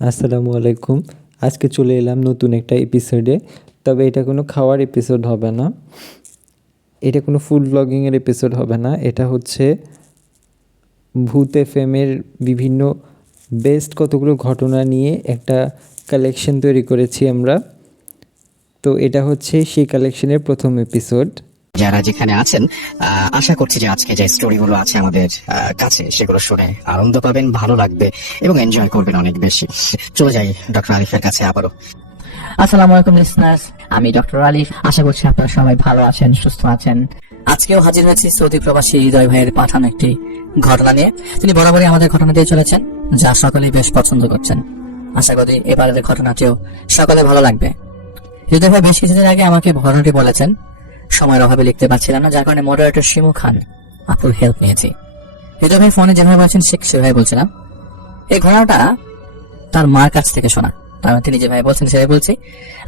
আসসালামু আলাইকুম। আজকে চলে এলাম নতুন একটা এপিসোডে। তবে এটা কোনো খাওয়ার এপিসোড হবে না, এটা কোনো ফুড ব্লগিংয়ের এপিসোড হবে না। এটা হচ্ছে ভূত এফএমের বিভিন্ন বেস্ট কতগুলো ঘটনা নিয়ে একটা কালেকশন তৈরি করেছি আমরা। তো এটা হচ্ছে সেই কালেকশনের প্রথম এপিসোড। যারা যেখানে আছেন আশা করছি যে আজকে যে স্টোরিগুলো আছে আমাদের কাছে সেগুলো শুনে আনন্দ পাবেন, ভালো লাগবে এবং এনজয় করবেন অনেক বেশি। চলে যাই ডক্টর আলিফের কাছে আবারও। আসসালামু আলাইকুম লিসনার্স, আমি ডক্টর আলিফ। আশা করছি আপনারা সবাই ভালো আছেন, সুস্থ আছেন। আজকেও হাজির হয়েছি সৌদি প্রবাসী হৃদয় ভাইয়ের পাঠানো একটি ঘটনা নিয়ে। তিনি বরাবরই আমাদের ঘটনা দিয়ে চলেছেন, যা সকলেই বেশ পছন্দ করছেন। আশা করি এবারের ঘটনাটিও সকলে ভালো লাগবে। হৃদয় ভাই বেশ কিছুদিন আগে আমাকে ঘটনাটি বলেছেন, সময়ের অভাবে লিখতে পারছিলাম না, যার কারণে মডারেটর শিমু খান আপুর হেল্প নিয়েছি। হৃদয় ভাই ফোনে যেভাবে বলছেন সেভাবে বলছিলাম। এই ঘটনাটা তার মার কাছ থেকে শোনা, তিনি যেভাবে বলছেন সেভাবে বলছি।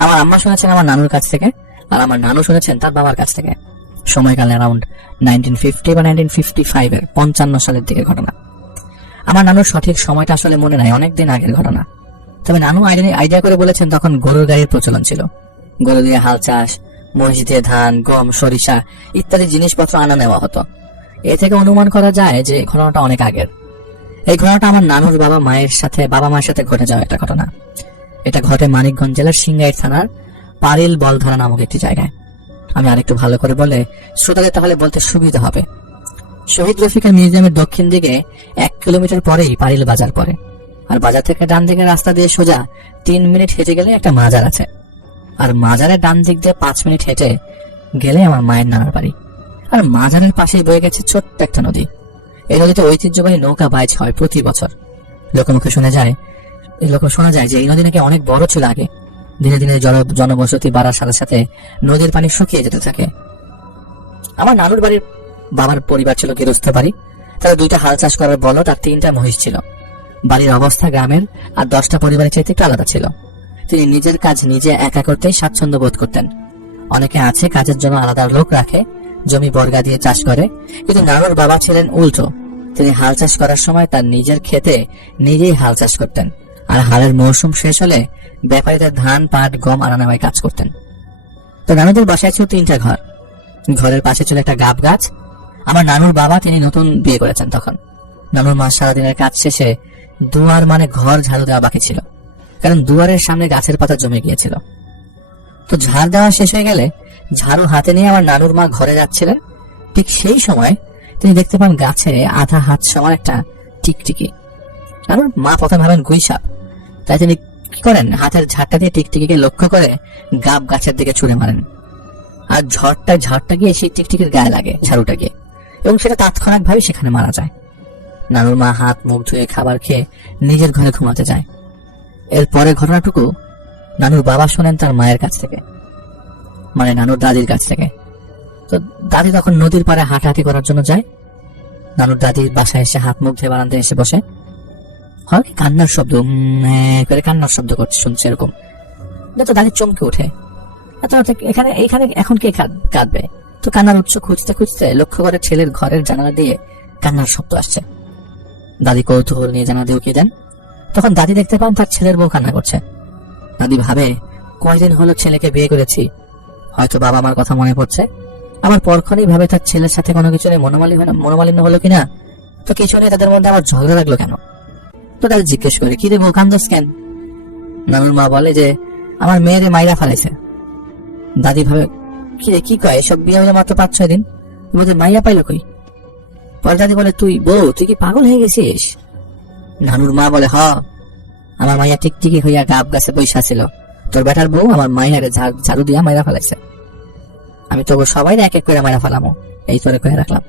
আমার আম্মা শুনেছেন আমার নানুর কাছ থেকে, আর আমার নানু শুনেছেন তার বাবার কাছ থেকে। সময়কালে অ্যারাউন্ড 1950 বা 1955 এর 55 সালের দিকের ঘটনা। আমার নানুর সঠিক সময়টা আসলে মনে নাই, অনেকদিন আগের ঘটনা। তবে নানু আইডিয়া করে বলেছেন তখন গরুর গাড়ির প্রচলন ছিল। গরু দিয়ে হাল চাষ, মহিষ দিয়ে ধান, গম, সরিষা ইত্যাদি জিনিসপত্র আনা নেওয়া হতো। এ থেকে অনুমান করা যায় যে ঘটনাটা অনেক আগের। এই ঘটনাটা আমার নানুর বাবা মায়ের সাথে ঘটে যাওয়া একটা ঘটনা। এটা ঘটে মানিকগঞ্জ জেলার সিংগাইর থানার পারিল বলধরা নামক একটি জায়গায়। আমি আরেকটু ভালো করে বলে শ্রোতাদের তাহলে বলতে সুবিধা হবে। শহীদ রফিকা মিউজিয়ামের দক্ষিণ দিকে 1 কিলোমিটার পরেই পারিল বাজার পড়ে। আর বাজার থেকে ডান দিকের রাস্তা দিয়ে সোজা 3 মিনিট হেঁটে গেলে একটা মাজার আছে। আর মাজারের ডান দিক দিয়ে 5 মিনিট হেঁটে গেলে আমার মায়ের নানার বাড়ি। আর মাজারের পাশেই বয়ে গেছে ছোট্ট একটা নদী। এই নদীতে ঐতিহ্যবাহী নৌকা বাইচ হয় প্রতি বছর। লোকমুখে শোনা যায় যে এই নদী নাকি অনেক বড় ছিল আগে। দিনে দিনে জনবসতি বাড়ার সাথে সাথে নদীর পানি শুকিয়ে যেতে থাকে। আমার নানুর বাড়ির বাবার পরিবার ছিল গৃহস্থ বাড়ি। তারা 2টা হাল চাষ করার বলদ আর 3টা মহিষ ছিল। বাড়ির অবস্থা গ্রামের আর 10টা পরিবারের চাইতে একটু আলাদা ছিল। তিনি নিজের কাজ নিজে একা করতেই স্বাচ্ছন্দ্য বোধ করতেন। অনেকে আছে কাজের জন্য আলাদা লোক রাখে, জমি বর্গা দিয়ে চাষ করে, কিন্তু নানুর বাবা ছিলেন উল্টো। তিনি হাল চাষ করার সময় তার নিজের ক্ষেতে নিজেই হাল চাষ করতেন, আর হালের মৌসুম শেষ হলে ব্যাপারীদের ধান, পাট, গম আনা নেওয়ায় কাজ করতেন। তো নানুদের বাসায় ছিল 3টা ঘর। ঘরের পাশে ছিল একটা গাব গাছ। আমার নানুর বাবা তিনি নতুন বিয়ে করেছেন তখন। নানুর মা সারাদিনের কাজ শেষে দুয়ার মানে ঘর ঝাড়ু দেওয়া বাকি ছিল, কারণ দুয়ারের সামনে গাছের পাতা জমে গিয়েছিল। তো ঝাড় দেওয়া শেষ হয়ে গেলে ঝাড়ু হাতে নিয়ে আমার নানুর মা ঘরে যাচ্ছিলেন। ঠিক সেই সময় তিনি দেখতে পান গাছে আধা হাত সমান একটা টিকটিকি। নানুর মা প্রথমে ভাবেন গুইসাপ, তাই তিনি কি করেন, হাতের ঝাড়টা দিয়ে টিকটিকিকে লক্ষ্য করে গাব গাছের দিকে ছুঁড়ে মারেন। আর ঝড়টা গিয়ে সেই টিকটিকির গায়ে লাগে, ঝাড়ুটা গিয়ে, এবং সেটা তাৎক্ষণিক ভাবে সেখানে মারা যায়। নানুর মা হাত মুখ ধুয়ে খাবার খেয়ে নিজের ঘরে ঘুমাতে যায়। এরপরে ঘটনাটুকু নানুর বাবা শোনেন তার মায়ের কাছ থেকে, মানে নানুর দাদির কাছ থেকে। তো দাদি তখন নদীর পাড়ে হাঁটাহাঁটি করার জন্য যায়। নানুর দাদির বাসায় এসে হাত মুখ ধুয়ে বারান্দায় এসে বসে। হয় কান্নার শব্দ, করে কান্নার শব্দ করছে, শুনছে এরকম। তো দাদি চমকে ওঠে, এখানে এখন কে কাঁদবে? তো কান্নার উৎস খুঁজতে খুঁজতে লক্ষ্য করে ছেলের ঘরের জানালা দিয়ে কান্নার শব্দ আসছে। দাদি কৌতূহল নিয়ে জানালা দিয়ে উকিয়ে দেন। তখন দাদি দেখতে পান তার ছেলের বউ কান্না করছে। দাদি ভাবে, কয়দিন হলো ছেলেকে বিয়ে করেছি, হয়তো বাবা মার কথা মনে পড়ছে। আবার পরক্ষণেই ভাবে তার ছেলের সাথে কোনো কিছু নিয়ে মনোমালিন্য হলো কিনা। তো কিছু নিয়ে তাদের মধ্যে আবার ঝগড়া লাগলো কেন? তো দাদি জিজ্ঞেস করে, কি রে বউ কান্দস কেন? নানুর মা বলে যে আমার মেয়েরে মাইরা ফেলেছে। দাদি ভাবে, কি রে কি কয়, এসব বিয়ে হলো মাত্র 5-6 দিন, বলতে মাইয়া পাইলো কই? পরে দাদি বলে, তুই কি পাগল হয়ে গেছিস? নানুর মা বলে, আমার মাইয়া টিকটিকি হইয়া গাব গাছে বৈশা ছিল, তোর বেটার বউ আমার মাইয়ারে ঝাড়ু দিয়া মাইরা ফেলাইছে। আমি তবু সবাই এক এক করে মাইরা ফেলামো, এই তোরে কয়ে রাখলাম।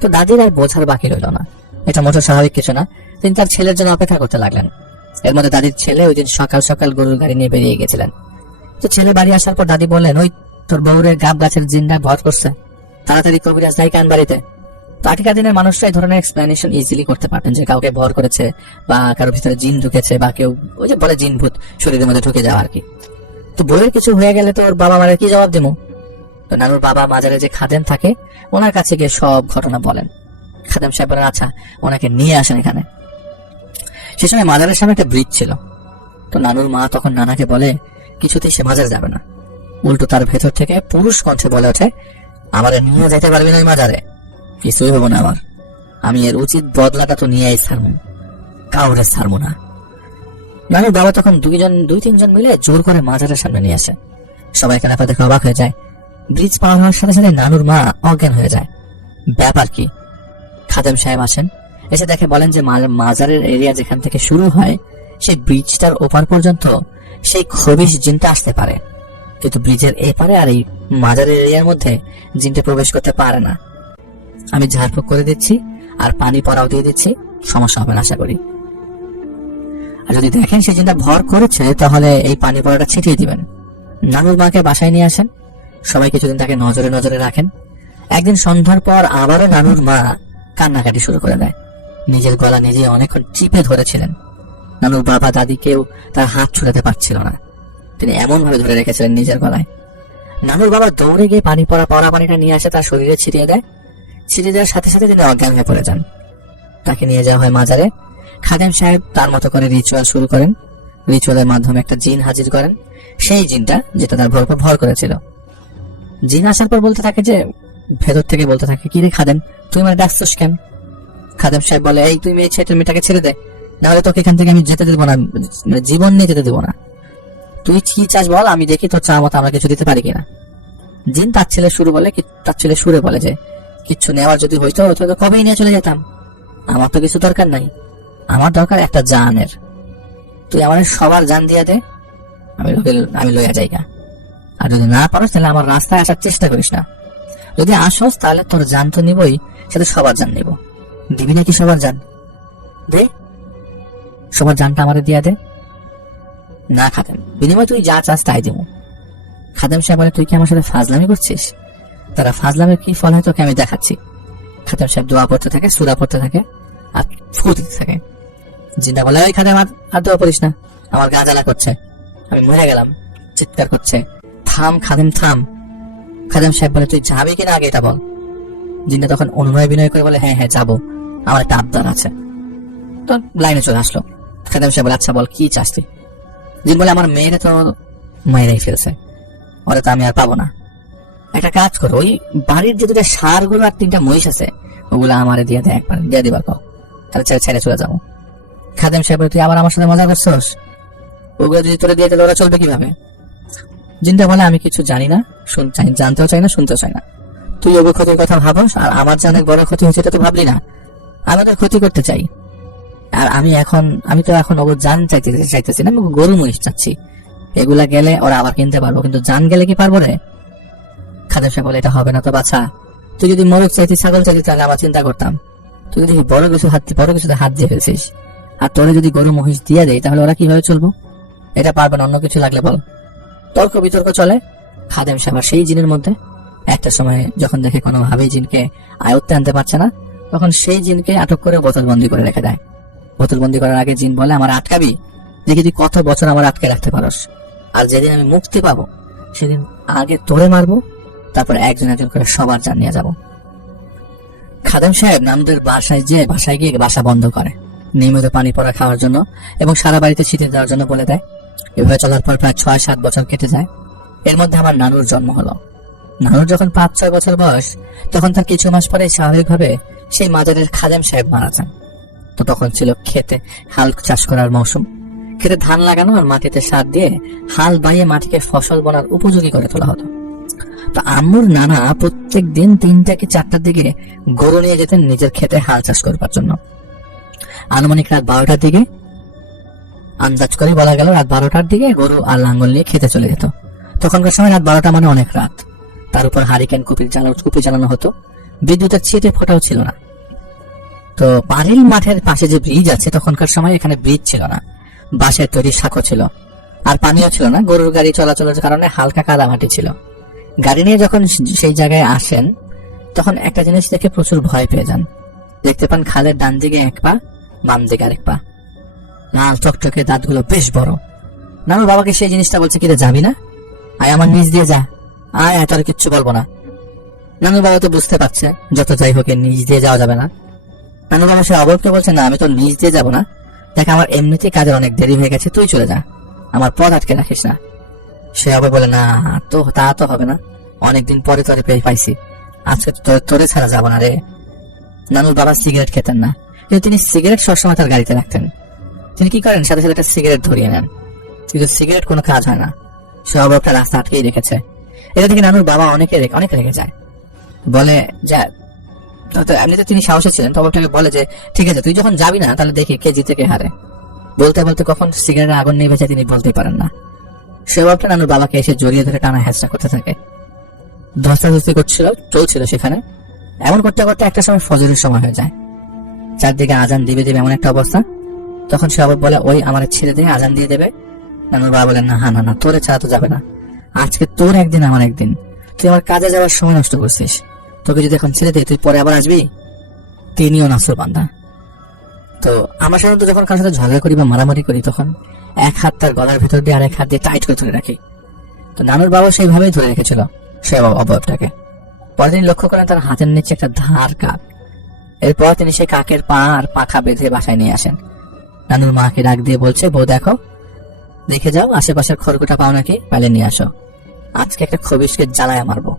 তো দাদির আর বোঝার বাকি রইল না, এটা মোটেও স্বাভাবিক কিছু না। তিনি তার ছেলের জন্য অপেক্ষা করতে লাগলেন। এর মধ্যে দাদির ছেলে ওই দিন সকাল সকাল গরুর গাড়ি নিয়ে বেরিয়ে গেছিলেন। তো ছেলে বাড়ি আসার পর দাদি বললেন, ওই তোর বউরে গাব গাছের জিনটা ভর করছে, তাড়াতাড়ি কবিরাজ নাই কান বাড়িতে। তো আগেকার দিনের মানুষরা এই ধরনের এক্সপ্লেনেশন ইজিলি করতে পারতেন, যে কাউকে ভর করেছে বা কারোর ভিতরে জিন ঢুকেছে, বা কেউ ওই যে বলে জিন ভূত শরীরের মধ্যে ঢুকে যাওয়া আর কি। তো বউয়ের কিছু হয়ে গেলে তো ওর বাবা মারা কি জবাব দেবো? তো নানুর বাবা মাজারে যে খাদেম থাকে ওনার কাছে গিয়ে সব ঘটনা বলেন। খাদেম সাহেব বলেন, আচ্ছা ওনাকে নিয়ে আসেন এখানে। সে সময় মাজারের সামনে একটা ব্রিজ ছিল, তো নানুর মা তখন নানাকে বলে কিছুতেই সে মাজারে যাবে না। উল্টো তার ভেতর থেকে পুরুষ কণ্ঠে বলে ওঠে, আমারে নিয়ে যাইতে পারবি না ওই মাজারে, কিছুই হবো না আমার, আমি এর উচিত বদলাটা তো নিয়েই ছাড়বো, কাউরে ছাড়বো না। নানুর বাবা তখন দুই তিনজন মিলে জোর করে মাজারের সামনে নিয়ে আসে। সবাই এখানে দেখে অবাক হয়ে যায়। ব্রিজ পার হওয়ার সাথে সাথে নানুর মা অজ্ঞান হয়ে যায়। ব্যাপার কি? খাদেম সাহেব আসেন, এসে দেখে বলেন যে মাজারের এরিয়া যেখান থেকে শুরু হয় সেই ব্রিজটার ওপার পর্যন্ত সেই খবিশ জিনটা আসতে পারে, কিন্তু ব্রিজের এপারে আর এই মাজারের এরিয়ার মধ্যে জিনটা প্রবেশ করতে পারে না। আমি ঝাড়ফুঁক করে দিচ্ছি আর পানি পরাও দিয়ে দিচ্ছি, সমস্যা হবে না আশা করি। আর যদি দেখেন সেই জিনটা ভর করেছে তাহলে এই পানি পরাটা ছিটিয়ে দিবেন। নানুর মাকে বাসায় নিয়ে আসেন, সবাই কিছুদিন তাকে নজরে নজরে রাখেন। একদিন সন্ধ্যার পর আবারও নানুর মা কান্নাকাটি শুরু করে দেয়। নিজের গলা নিজে অনেকক্ষণ চিপে ধরেছিলেন। নানুর বাবা দাদি কেউ তার হাত ছুটাতে পারছিল না, তিনি এমন ভাবে ধরে রেখেছিলেন নিজের গলায়। নানুর বাবা দৌড়ে গিয়ে পানি পরা পানিটা নিয়ে আসে, তার শরীরে ছিটিয়ে দেয়। ছিটিয়ে দেওয়ার সাথে সাথে তিনি অজ্ঞান হয়ে পড়ে যান। তাকে নিয়ে যাওয়া হয় মাজারে। খাদেম সাহেব তার মতো করে রিচুয়াল শুরু করেন। রিচুয়ালের মাধ্যমে একটা জিন হাজির করেন, সেই জিনটা যেটা তার ভর করেছিল। জিন আসার পর বলতে থাকে যে, ভেতর থেকে বলতে থাকে, কি রে খাদেম, তুই মানে ডাকছিস কেন? খাদেম সাহেব বলে, এই তুই মেয়েটাকে ছেড়ে দে, নাহলে তোকে এখান থেকে আমি যেতে দেবো না, মানে জীবন নিয়ে যেতে দেবো না। তুই কি চাস বল, আমি দেখি তোর চা মতো আমরা কিছু দিতে পারি কিনা। জিন তার ছেলে সুরে বলে যে, কিচ্ছু নেওয়ার যদি হইতো তো কবেই নিয়ে চলে যেতাম, আমার তো কিছু দরকার নাই, আমার দরকার একটা জানের। তুই আমার সবার জান দিয়া দে, আমি লইয়া যাইগা। আর যদি না পারো তাহলে আমার রাস্তায় আসার চেষ্টা করিস না। যদি আসোস তাহলে তোর জান তো নিবই, সাথে সবার জান নিব। দিবি নাকি সবার জান? দে, সবার জানটা আমারে দিয়া দে। না খাদেম, বিনিময় তুই যা চাস তাই দিব। খাদেম সাহেব বলে, তুই কি আমার সাথে ফাজলামি করছিস? তারা ফাজলামের কি ফল হয় তোকে আমি দেখাচ্ছি। খাদেম সাহেব দোয়া পড়তে থাকে, সূরা পড়তে থাকে আর ফু দিতে থাকে। জিনটা বলে, ওই খাদেম আর দোয়া পড়িস না, আমার গা জ্বালা করছে, আমি মরে গেলাম। চিৎকার করছে, থাম খাদেম থাম। খাদেম সাহেব বলে, তুই যাবি কিনা আগে এটা বল। জিনটা তখন অনুনয় বিনয় করে বলে, হ্যাঁ হ্যাঁ যাবো, আমার একটা আবদার আছে। তো লাইনে চলে আসলো। খাদেম সাহেব বলে, আচ্ছা বল কি চাস তুই? জিন বলে, আমার মেয়েরা তো মায়েরাই ফেলছে, ওরা তো আমি আর পাবো না। একটা কাজ করো, ওই বাড়ির যে দুটা ষাঁড় গুলো আর 3টা মহিষ আছে ওগুলো আমারে দিয়ে দে, একবার দিয়ে দিবা কও, তাহলে ছেড়ে চলে যাবো। খাদেম সাহেব বলে, তুই আবার আমার সাথে মজা করছস? ওগুলো যদি তোরে দিয়ে দিলে ওরা চলবে কিভাবে? জিনটা বলে, আমি কিছু জানি না, জানতেও চাই না, শুনতেও চাই না। তুই ওগো ক্ষতির কথা ভাবস, আর আমার যে অনেক বড় ক্ষতি হয়েছে এটা তো ভাবলি না। আমি ওদের ক্ষতি করতে চাই, আর আমি তো এখন ওগো জান চাইতেছি না, আমি গরু মহিষ চাচ্ছি। এগুলা গেলে ওরা আবার কিনতে পারবো, কিন্তু জান গেলে কি পারবো রে? খাদেম সাহেব বলে, এটা হবে না তো বাছা, তুই যদি মোরগ চাইতি, ছাগল চাইতি, তাহলে আমার চিন্তা করতাম। তুই যদি বড় কিছুতে হাত দিয়ে ফেলছিস, আর তোরে যদি গরু মহিষ দিয়ে দেয় তাহলে ওরা কিভাবে চলবো? এটা পারবে না, অন্য কিছু লাগলে বল। তর্ক বিতর্ক চলে। খাদেম সাহেব সেই জিনের মধ্যে একটা সময় যখন দেখে কোনোভাবেই জিনকে আয়ত্তে আনতে পারছে না, তখন সেই জিনকে আটক করে বোতলবন্দি করে রেখে দেয়। বোতলবন্দি করার আগে জিন বলে, আমার আটকাবি, দেখি তুই কত বছর আমার আটকে রাখতে পারস, আর যেদিন আমি মুক্তি পাবো সেদিন আগে তোরে মারবো, তারপর একজন একজন করে সবার জান নিয়ে যাবো। খাদেম সাহেব নানুদের বাসায় গিয়ে বাসা বন্ধ করে, নিয়মিত পানি পড়া খাওয়ার জন্য এবং সারা বাড়িতে ছিটিয়ে দেওয়ার জন্য বলে দেয়। এভাবে চলার পর প্রায় 6-7 বছর কেটে যায়। এর মধ্যে আমার নানুর জন্ম হলো। নানুর যখন 5-6 বছর বয়স, তখন তার কিছু মাস পরে স্বাভাবিকভাবে সেই মাজারের খাদেম সাহেব মারা যান। তো তখন ছিল খেতে হাল চাষ করার মৌসুম। খেতে ধান লাগানো আর মাটিতে সার দিয়ে হাল বাইয়ে মাটিকে ফসল বোনার উপযোগী করে তোলা হতো। তো আম্মুর নানা প্রত্যেক দিন 3টা কি 4টার দিকে গরু নিয়ে যেতেন নিজের খেতে হাল চাষ করবার জন্য। আনুমানিক রাত 12টার দিকে, আন্দাজ করে বলা গেল রাত 12টার দিকে গরু আর লাঙ্গল নিয়ে খেতে চলে যেত। তখনকার সময় রাত 12টা মানে অনেক রাত। তার উপর হারিকেন কুপি চালানো হতো, বিদ্যুতের ছিটে ফোটাও ছিল না। তো বাড়ির মাঠের পাশে যে ব্রিজ আছে, তখনকার সময় এখানে ব্রিজ ছিল না, বাঁশের তৈরি সাঁকো ছিল, আর পানিও ছিল না। গরুর গাড়ি চলাচলের কারণে হালকা কাদামাটি ছিল। গাড়ি নিয়ে যখন সেই জায়গায় আসেন, তখন একটা জিনিস দেখে প্রচুর ভয় পেয়ে যান। দেখতে পান খালের ডান দিকে 1 পা, বাম দিকে 1 পা, লাল চকচকে, দাঁতগুলো বেশ বড়। নানু বাবাকে সেই জিনিসটা বলছে, কিরে যাবি না? আয় আমার নিচ দিয়ে যা, আয় তোর কিচ্ছু বলবো না। নানু বাবা তো বুঝতে পারছে যত যাই হোক নিচ দিয়ে যাওয়া যাবে না। নানু বাবা সে অবরকে বলছে, না আমি তো নিচ দিয়ে যাবো না, দেখ আমার এমনিতেই কাজের অনেক দেরি হয়ে গেছে, তুই চলে যা। আমার পথ আটকে রাখিস না। সে আবার বলে, না তো তা তো হবে না, অনেকদিন পরে তোরে পেয়ে পাইছি, আজকে তো তোরে ছাড়া যাবো না রে। নানুর বাবা সিগারেট খেতেন না, কিন্তু তিনি সিগারেট সবসময় তার গাড়িতে রাখতেন। তিনি কি করেন, সাথে সাথে একটা সিগারেট ধরিয়ে নেন, কিন্তু সিগারেট কোনো কাজ হয় না, সে অবরটা রাস্তা আটকেই রেখেছে। এটা থেকে নানুর বাবা অনেক রেখে যায়, বলে যা, এমনিতে তিনি সাহসী ছিলেন, তো অবরটাকে বলে যে ঠিক আছে তুই যখন যাবি না তাহলে দেখি কে জিতে কে হারে। বলতে বলতে কখন সিগারেটের আগুন নিয়ে ভেজে তিনি বলতেই পারেন না। সে অবরটা নানুর বাবাকে এসে জড়িয়ে ধরে টানা হেঁচড়া করতে থাকে, ধস্তাধস্তি চলছিল সেখানে। এমন করতে করতে একটা সময় ফজরের সময় হয়ে যায়, চারদিকে আজান দিবে এমন একটা অবস্থা। তখন সে আবার বলে, ওই আমার ছেড়ে দিয়ে আজান দিয়ে দেবে। নানুর বাবা বলেন, না না, তোরে ছাড়া তো যাবে না, আজকে তোর একদিন আমার একদিন, তুই আমার কাজে যাওয়ার সময় নষ্ট করছিস, তোকে যদি এখন ছেড়ে দে তুই পরে আবার আসবি। তিনিও নাফরবান্দা। তো আমরা সাধারণত যখন কারোর সাথে ঝগড়া করি বা মারামারি করি তখন এক হাত তার গলার ভেতর দিয়ে আর এক হাত দিয়ে টাইট করে ধরে রাখি। তো নানুর বাবা সেইভাবেই ধরে রেখেছিল সে অবয়বটাকে। পরে তিনি লক্ষ্য করেন তার হাতের নিচে একটা ধার কাক। এরপর তিনি সেই কাকের পা আর পাখা বেঁধে বাসায় নিয়ে আসেন। নানুর মাকে ডাক দিয়ে বলছে, বউ দেখো, দেখে যাও আশেপাশের খড়কুটা পাও নাকি, পাইলে নিয়ে আসো, আজকে একটা খবিশকে জ্বালায় মারবো।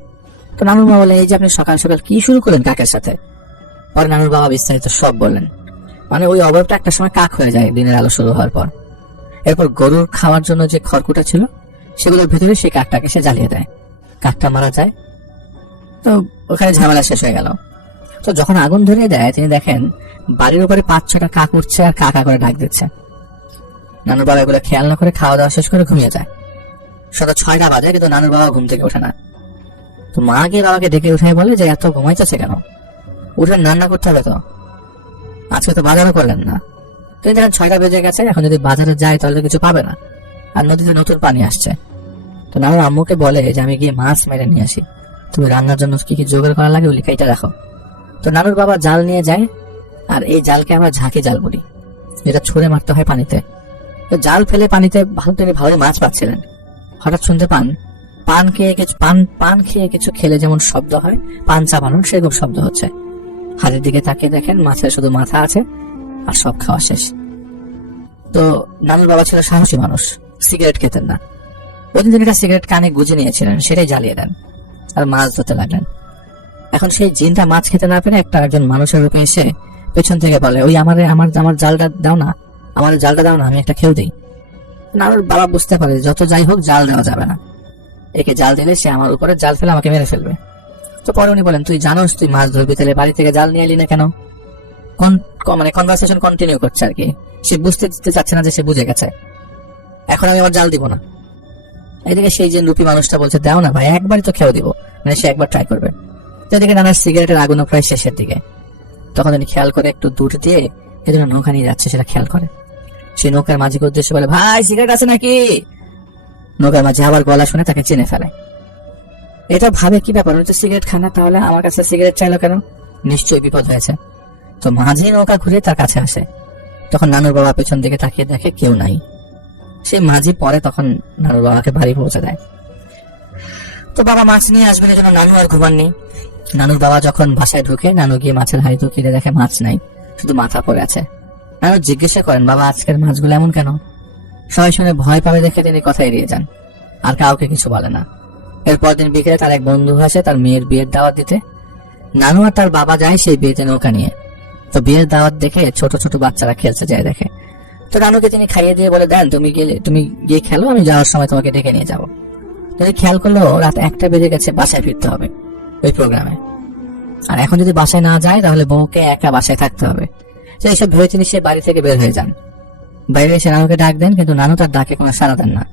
তো নানুর মা বলে, এই যে আপনি সকাল সকাল কি শুরু করলেন কাকের সাথে? পরে নানুর বাবা বিস্তারিত সব বললেন। মানে ওই অবয়বটা একটা সময় কাক হয়ে যায় দিনের আলো শুরু হওয়ার পর। এরপর গরুর খাওয়ার জন্য যে খড়কুটা ছিল সেগুলোর ভেতরে সেই কাকটাকে সে জ্বালিয়ে দেয়, কাকটা মারা যায়। তো ওখানে ঝামেলা শেষ হয়ে গেল। তো যখন আগুন ধরিয়ে দেয় তিনি দেখেন বাড়ির উপরে 5-6টা কাক উঠছে আর কাকা করে ডাক দিচ্ছে। নানুর বাবা এগুলো খেয়াল না করে খাওয়া দাওয়া শেষ করে ঘুমিয়ে যায়। সকাল 6টা বাজে, কিন্তু নানুর বাবা ঘুম থেকে ওঠে না। তো মা গিয়ে বাবাকে ডেকে উঠে বলে যে এত ঘুমাইতেছে কেন, উঠে রান্না করতে হবে তো, আজকে তো বাজারও করলেন না। তিনি দেখেন 6টা বেজে গেছে, এখন যদি বাজারে যায় তাহলে কিছু পাবে না, আর নদীতে নতুন পানি আসছে। তো নানুর আম্মুকে বলে যে আমি গিয়ে মাছ মেরে নিয়ে আসি, তুমি রান্নার জন্য কি কি জোগাড় করা লাগে ওই কাইটা রাখো। তো নানুর বাবা জাল নিয়ে যায়, আর এই জালকে আমরা ঝাঁকি জাল বলি, এটা ছুঁড়ে মারতে হয় পানিতে। তো জাল ফেলে পানিতে তিনি ভালোই মাছ পাচ্ছিলেন, হঠাৎ শুনতে পান পান খেয়ে কিছু খেলে যেমন শব্দ হয় পান চাবানোর, সেরকম শব্দ হচ্ছে। হাতের দিকে তাকিয়ে দেখেন মাছের শুধু মাথা আছে আর সব খাওয়া শেষ। তো নানুর বাবা ছিল সাহসী মানুষ, সিগারেট খেতেন না। ওই দিন তিনি একটা সিগারেট কানে গুজে নিয়েছিলেন, সেটাই জ্বালিয়ে দেন আর মাছ ধরতে লাগলেন। এখন সেই জিনটা মাছ খেতে না পেরে একজন মানুষের রূপে এসে পেছন থেকে বলে, ওই আমার জালটা দাও না, আমার জালটা দাও না, আমি একটা খেয়েও দিই। নানুর বাবা বুঝতে পারে যত যাই হোক জাল দেওয়া যাবে না, একে জাল দিলে সে আমার উপরে জাল ফেলে আমাকে মেরে ফেলবে। তো পরে উনি বলেন, তুই জানোস তুই মাছ ধরবি, তাহলে বাড়ি থেকে জাল নিয়ে এলি না কেন? মানে কনভারসেশন কন্টিনিউ করছে আর কি, সে বুঝতে দিতে চাচ্ছে না যে সে বুঝে গেছে, এখন আমি আমার জাল দিব না। এদিকে সেই যে রূপী মানুষটা বলছে, দাও না ভাই, একবারই তো খেয়েও দিব, মানে সে একবার ট্রাই করবে। এদিকে নানার সিগারেটের আগুনও প্রায় শেষের দিকে। তখন তিনি খেয়াল করে একটু দূর দিয়ে এজন্য নৌকা নিয়ে যাচ্ছে সেটা খেয়াল করে। সেই নৌকার মাঝিকে উদ্দেশ্যে বলে, ভাই সিগারেট আছে নাকি? নৌকার মাঝি আবার গলা শুনে তাকে চিনে ফেলে। এটা ভাবে কি ব্যাপার, উনি তো সিগারেট খান না, তাহলে আমার কাছে সিগারেট চাইলো কেন? নিশ্চয়ই বিপদ হয়েছে। তো মাঝি নৌকা ঘুরে তার কাছে আসে। তখন নানুর বাবা পেছন দিকে তাকিয়ে দেখে কেউ নাই। সেই মাঝি পরে তখন নানুর বাবাকে বাড়ি পৌঁছে দেয়। তো বাবা মাছ নিয়ে আসবেন, জন্য নানু আর ঘুমাননি। নানুর বাবা যখন বাসায় ঢুকে, নানু গিয়ে মাছের হাড়ি ঢুকিয়ে দেখে মাছ নাই, শুধু মাথা পড়ে আছে। নানু জিজ্ঞাসা করেন, বাবা আজকের মাছগুলো এমন কেন? সবাই শুনে ভয় পাবে দেখে তিনি কথা এড়িয়ে যান, আর কাউকে কিছু বলে না। এরপর দিন বিকেলে তার এক বন্ধু আসে তার মেয়ের বিয়ের দাওয়াত দিতে। নানু আর তার বাবা যায় সেই বিয়েতে নৌকা নিয়ে। তো বিয়ের দাওয়াত দেখে ছোট ছোট বাচ্চারা খেলছে যায় দেখে। তো নানুকে তিনি খাইয়ে দিয়ে বলে, দেন তুমি গিয়ে খেলো, আমি যাওয়ার সময় তোমাকে ডেকে নিয়ে যাবো। তিনি খেয়াল করলো রাত 1টা বেজে গেছে, বাসায় ফিরতে হবে ওই প্রোগ্রামে। আর এখন যদি বাসায় না যায় তাহলে বউকে একা বাসায় থাকতে হবে। তো এইসব ভেবে তিনি সে বাড়ি থেকে বের হয়ে যান। বাইরে এসে নানুকে ডাক দেন, কিন্তু নানু তার ডাকে কোনো সাড়া দেন না।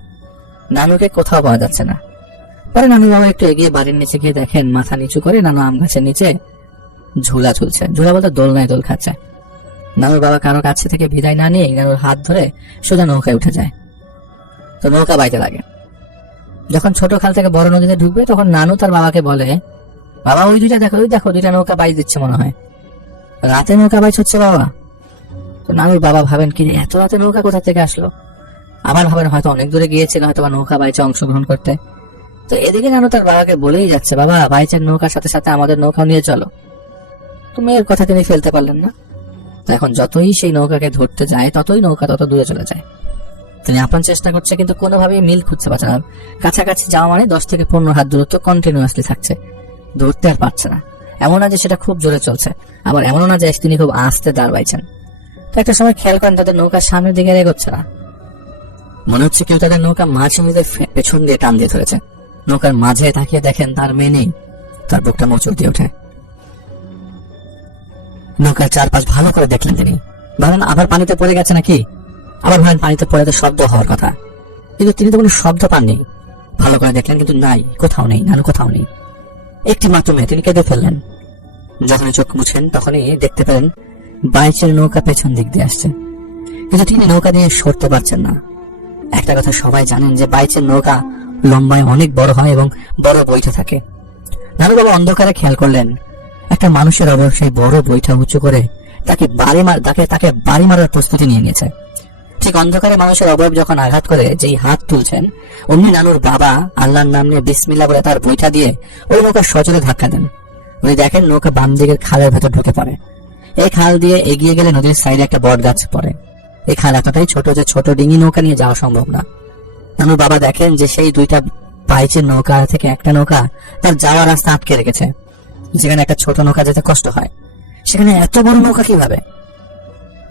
নানুকে কোথাও পাওয়া যাচ্ছে না। পরে নানু বাবা একটু এগিয়ে বাড়ির নিচে গিয়ে দেখেন মাথা নিচু করে নানু আম গাছের নিচে ঝুলা ঝুলছে। ঝুলা বলতে দোলনায় দোল খাচ্ছে। নানুর বাবা কারো কাছে থেকে বিদায় না নিয়ে নানুর হাত ধরে সোজা নৌকায় উঠে যায়। তো নৌকা বাইতে লাগে। যখন ছোট খাল থেকে বড় নদীতে ঢুকবে তখন নানু তার বাবাকে বলে, বাবা ওই দুইটা দেখো, ওই দেখো দুইটা নৌকা বাইচ দিচ্ছে মনে হয়, রাতে নৌকা বাইচ হচ্ছে বাবা। তো নানুর বাবা ভাবেন, কি এত রাতে নৌকা কোথা থেকে আসলো? আবার ভাবেন হয়তো অনেক দূরে গিয়েছিল, হয়তো বা নৌকা বাইচে অংশগ্রহণ করতে। তো এদিকে নানু তার বাবাকে বলেই যাচ্ছে, বাবা বাইচের নৌকার সাথে সাথে আমাদের নৌকাও নিয়ে চলো। তো মেয়ের কথা তিনি ফেলতে পারলেন না। তো এখন যতই সেই নৌকাকে ধরতে যায় ততই নৌকা তত দূরে চলে যায়। তিনি আপ্রাণ চেষ্টা করছে কিন্তু কোনোভাবেই মিল খুঁজতে পারছে না। কাছাকাছি যাওয়া মানে 10 থেকে 15 হাত দূরত্ব কন্টিনিউয়াসলি থাকছে, ধরতে আর পারছে না। এমন না যে সেটা খুব জোরে চলছে, আবার এমনও না যে তিনি খুব আস্তে দাঁড় বাইছেন। তো একটা সময় খেয়াল করেন তাদের নৌকার সামনের দিকে এগোচ্ছে না, মনে হচ্ছে কেউ তাদের নৌকা মাঝে মধ্যে পেছন দিয়ে টান দিয়ে ধরেছে। নৌকার মাঝে তাকিয়ে দেখেন তার মেয়ে নেই, তার বুকটা মোচড় দিয়ে ওঠে। নৌকার চারপাশ ভালো করে দেখলেন তিনি, ভাবেন আবার পানিতে পড়ে গেছে নাকি, আবার ভাবেন পানিতে পড়ে তো শব্দ হওয়ার কথা, কিন্তু তিনি তো কোনো শব্দ পাননি। ভালো করে দেখলেন কিন্তু নাই, কোথাও নেই, নানু কোথাও নেই। একটি মাত্র মেয়ে, তিনি কেঁদে ফেললেন। যখনই চোখ মুছেন তখনই দেখতে পেলেন বাইচের নৌকা পেছন দিক দিয়ে আসছে, কিন্তু তিনি নৌকা নিয়ে সরতে পারছেন না। একটা কথা সবাই জানেন যে বাইচের নৌকা লম্বায় অনেক বড় হয় এবং বড় বৈঠা থাকে। নানু বাবা অন্ধকারে খেয়াল করলেন একটা মানুষের অবয়ব সেই বড় বৈঠা উঁচু করে তাকে বাড়ি মারার প্রস্তুতি নিয়ে নিয়েছে। ঠিক অন্ধকারে মানুষের অবয়ব যখন আঘাত করে যেই হাত তুলছেন, অমনি নানুর বাবা আল্লাহর নাম নিয়ে বিসমিল্লাহ বলে তার বৈঠা দিয়ে ওই নৌকা সজোরে ধাক্কা দেন। উনি দেখেন নৌকা বাম দিকের খালের ভেতর ঢুকে পড়ে। এই খাল দিয়ে এগিয়ে গেলে নদীর সাইডে একটা বট গাছ পড়ে। এই খাল এতটাই ছোট যে ছোট ডিঙি নৌকা নিয়ে যাওয়া সম্ভব না। নানুর বাবা দেখেন যে সেই দুইটা বাইচের নৌকা থেকে একটা নৌকা তার যাওয়ার রাস্তা আটকে রেখেছে। যেখানে একটা ছোট নৌকা যেতে কষ্ট হয়, সেখানে এত বড় নৌকা কিভাবে?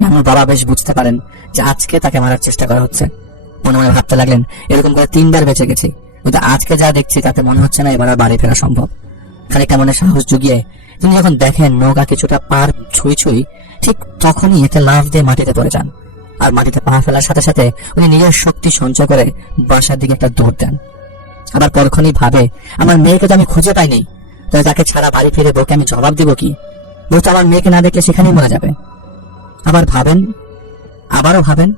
নানুর বাবা বেশ বুঝতে পারেন যে আজকে তাকে মারার চেষ্টা করা হচ্ছে। মনে মনে ভাবতে লাগলেন, এরকম করে 3 বার বেঁচে গেছি, কিন্তু আজকে যা দেখছি তাতে মনে হচ্ছে না এবার আর বাড়ি ফেরা সম্ভব। খানিকটা মনে সাহস জুগিয়ে তিনি যখন দেখেন নৌকা কিছুটা পার ছুঁই ছুঁই, ঠিক তখনই এতে লাফ দিয়ে মাটিতে পড়ে যান। আর মাটিতে পা ফেলার সাথে সাথে উনি নিজের শক্তি সঞ্চয় করে বাসার দিকে একটা দৌড় দেন। আবার পরক্ষণই ভাবে, আমার মেয়েকে তো আমি খুঁজে পাইনি, তাই তাকে ছাড়া বাড়ি ফিরে বউকে আমি জবাব দিব কি? বউ তো আমার মেয়েকে না দেখলে সেখানেই মরে যাবে। আবারও ভাবেন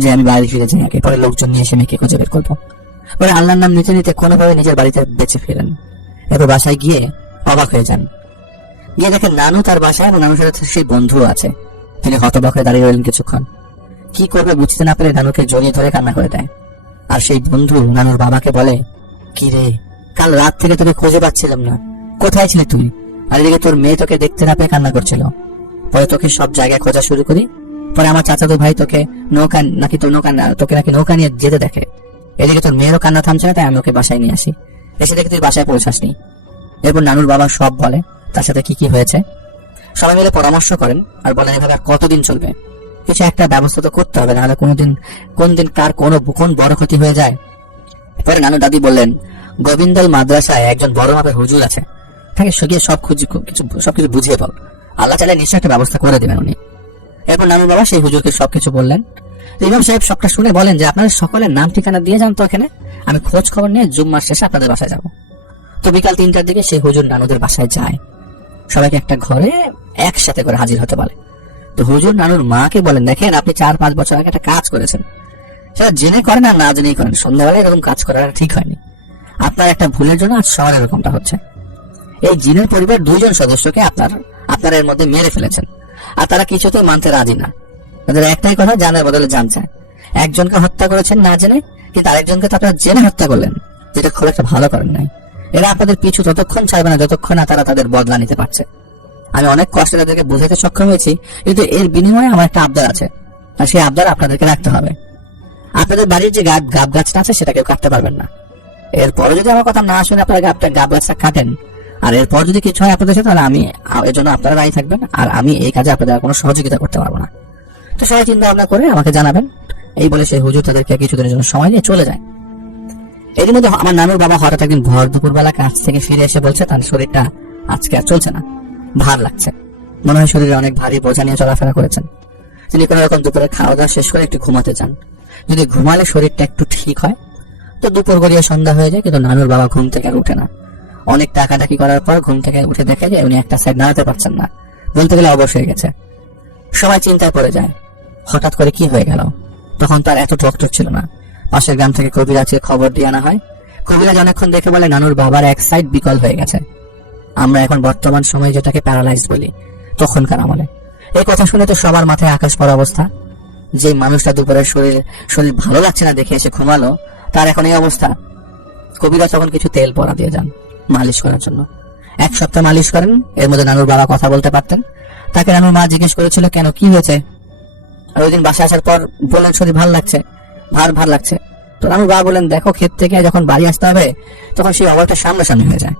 যে আমি বাড়ি ফিরে যাই, আগে পরে লোকজন নিয়ে এসে মেয়েকে খুঁজে বের করবো। পরে আল্লাহর নাম নিতে নিতে কোনোভাবে নিজের বাড়িতে বেঁচে ফেরেন। এরপর বাসায় গিয়ে অবাক হয়ে যান, গিয়ে দেখেন নানু তার বাসায় এবং নানুর সাথে সেই বন্ধু আছে। তিনি হতবাক হয়ে দাঁড়িয়ে রইলেন কিছুক্ষণ। কি করবে বুঝতে না পেরে নানুকে জড়িয়ে ধরে কান্না করে দেয়। আর সেই বন্ধু নানুর বাবাকে বলে, কি রে, কাল রাত থেকে তোকে খুঁজে পাচ্ছিলাম না, কোথায় ছিলি তুই? আর এদিকে তোর মেয়ে তোকে দেখতে না পেয়ে কান্না করছিল। পরে তোকে সব জায়গায় খোঁজা শুরু করি। পরে আমার চাচাতো ভাই তোকে নাকি নৌকা নিয়ে যেতে দেখে। এদিকে তোর মেয়েরও কান্না থামছে না, তাই আমি ওকে বাসায় নিয়ে আসি। এসে দেখে তুই বাসায় পৌঁছাসনি। এরপর নানুর বাবা সব বলে তার সাথে কি কি হয়েছে। সবাই মিলে পরামর্শ করেন আর বলেন এভাবে আর কতদিন চলবে, কিছু একটা ব্যবস্থা তো করতে হবে, নাহলে কোন দিন কার কোন বড় ক্ষতি হয়ে যায়। পরে নানু দাদি বললেন, গোবিন্দল মাদ্রাসায় একজন বড় মাপের হুজুর আছে, তাকে গিয়ে সবকিছু বুঝিয়ে বল, আল্লাহ চাইলে নিশ্চয় একটা ব্যবস্থা করে দেবেন উনি। এরপর নানুর বাবা সেই হুজুরকে সবকিছু বললেন। ইমাম সাহেব সবটা শুনে বলেন যে আপনারা সকলের নাম ঠিকানা দিয়ে যান তো এখানে, আমি খোঁজ খবর নিয়ে জুম্মার শেষে আপনাদের বাসায় যাব। তো বিকাল 3টার দিকে সেই হুজুর নানুদের বাসায় যায়। সবাইকে একটা ঘরে একসাথে করে হাজির হতে বলে। তো হুজুর নানুর মাকে বলেন, দেখেন আপনি 4-5 বছর আগে একটা কাজ করেছেন, সেটা জেনে করেন আর না জেনেই করেন, সন্ধ্যাবেলায় এরকম কাজ করা ঠিক হয়নি। আপনার একটা ভুলের জন্য আজ সবার এরকমটা হচ্ছে। এই জিনের পরিবার 2 জন সদস্যকে আপনারা এর মধ্যে মেরে ফেলেছেন, আর তারা কিছুতেই মানতে রাজি না। তাদের একটাই কথা, জানের বদলে জান চায়। একজনকে হত্যা করেছেন না জেনে, কিন্তু আরেকজনকে তো আপনারা জেনে হত্যা করলেন, যেটা খুব একটা ভালো করেন নাই। এরা আপনাদের পিছু ততক্ষণ ছাড়বে না যতক্ষণ না তারা তাদের বদলা নিতে পারছে। আমি অনেক কষ্টে তাদেরকে বোঝাতে সক্ষম হয়েছি, কিন্তু এর বিনিময়ে আমার একটা আবদার আছে, আর সেই আবদার আপনাদেরকে রাখতে হবে। আপনাদের বাড়ির যে গাব গাছটা আছে সেটা কেউ কাটতে পারবেন না। এরপরে যদি আমার কথা না শুনে আপনারা গাব গাছটা কাটেন, আর এরপর যদি কিছু হয় আপনাদের সাথে, তাহলে আমি এর জন্য আপনারা দায়ী থাকবেন, আর আমি এই কাজে আপনাদের কোনো সহযোগিতা করতে পারবো না। তো সবাই চিন্তা ভাবনা করে আমাকে জানাবেন। এই বলে সেই হুজুর তাদেরকে কিছুদিনের জন্য সময় নিয়ে চলে যায়। এর মধ্যে আমার নানুর বাবা হঠাৎ একদিন ভর দুপুরবেলা কাজ থেকে ফিরে এসে বলছে তার শরীরটা আজকে আর চলছে না, ভার লাগছে। মনে হয় শরীরে অনেক ভারী বোঝা নিয়ে চলাফেরা করেছেন। তিনি কোন রকম দুপুরে খাওয়া দাওয়া শেষ করে একটু ঘুমাতে চান। যদি ঘুমালে শরীরটা একটু ঠিক হয়, তো দুপুর গড়িয়ে সন্ধ্যা হয়ে যায়, কিন্তু নানুর বাবা ঘুম থেকে আর উঠে না। অনেক টাকাটাকি করার পর ঘুম থেকে উঠে দেখে যে উনি একটা সাইড নাড়াতে পারছেন না, বলতে গেলে অবশ হয়ে গেছে। সবাই চিন্তায় পড়ে যায়, হঠাৎ করে কি হয়ে গেল। তখন তার এত ডক্টর ছিল না। পাশের গ্রাম থেকে কবিরাজকে খবর দিয়ে আনা হয়। কবিরাজ অনেকক্ষণ দেখে বলে নানুর বাবার এক সাইড বিকল হয়ে গেছে। আমরা এখন বর্তমান সময়ে যেটাকে প্যারালাইজ বলি, তখনকার আমলে। এই কথা শুনে তো সবার মাথায় আকাশ পড়া অবস্থা। যে মানুষটা দুপুরে শরীর ভালো লাগছে না দেখে এসে ঘুমালো, তার এখন এই অবস্থা। কবিরাজ তখন কিছু তেল পরা দিয়ে যান মালিশ করার জন্য। 1 সপ্তাহ মালিশ করেন। এর মধ্যে নানুর বাবা কথা বলতে পারতেন। তাকে নানুর মা জিজ্ঞেস করেছিল কেন, কি হয়েছে। আর ওই দিন বাসায় আসার পর বললেন শরীর ভালো লাগছে। ভার ভার লাগছে। তো নানুর বাবা বললেন, দেখো ক্ষেত থেকে যখন বাড়ি আসতে হবে তখন সেই অবয়বটা সামনাসামনি হয়ে যায়,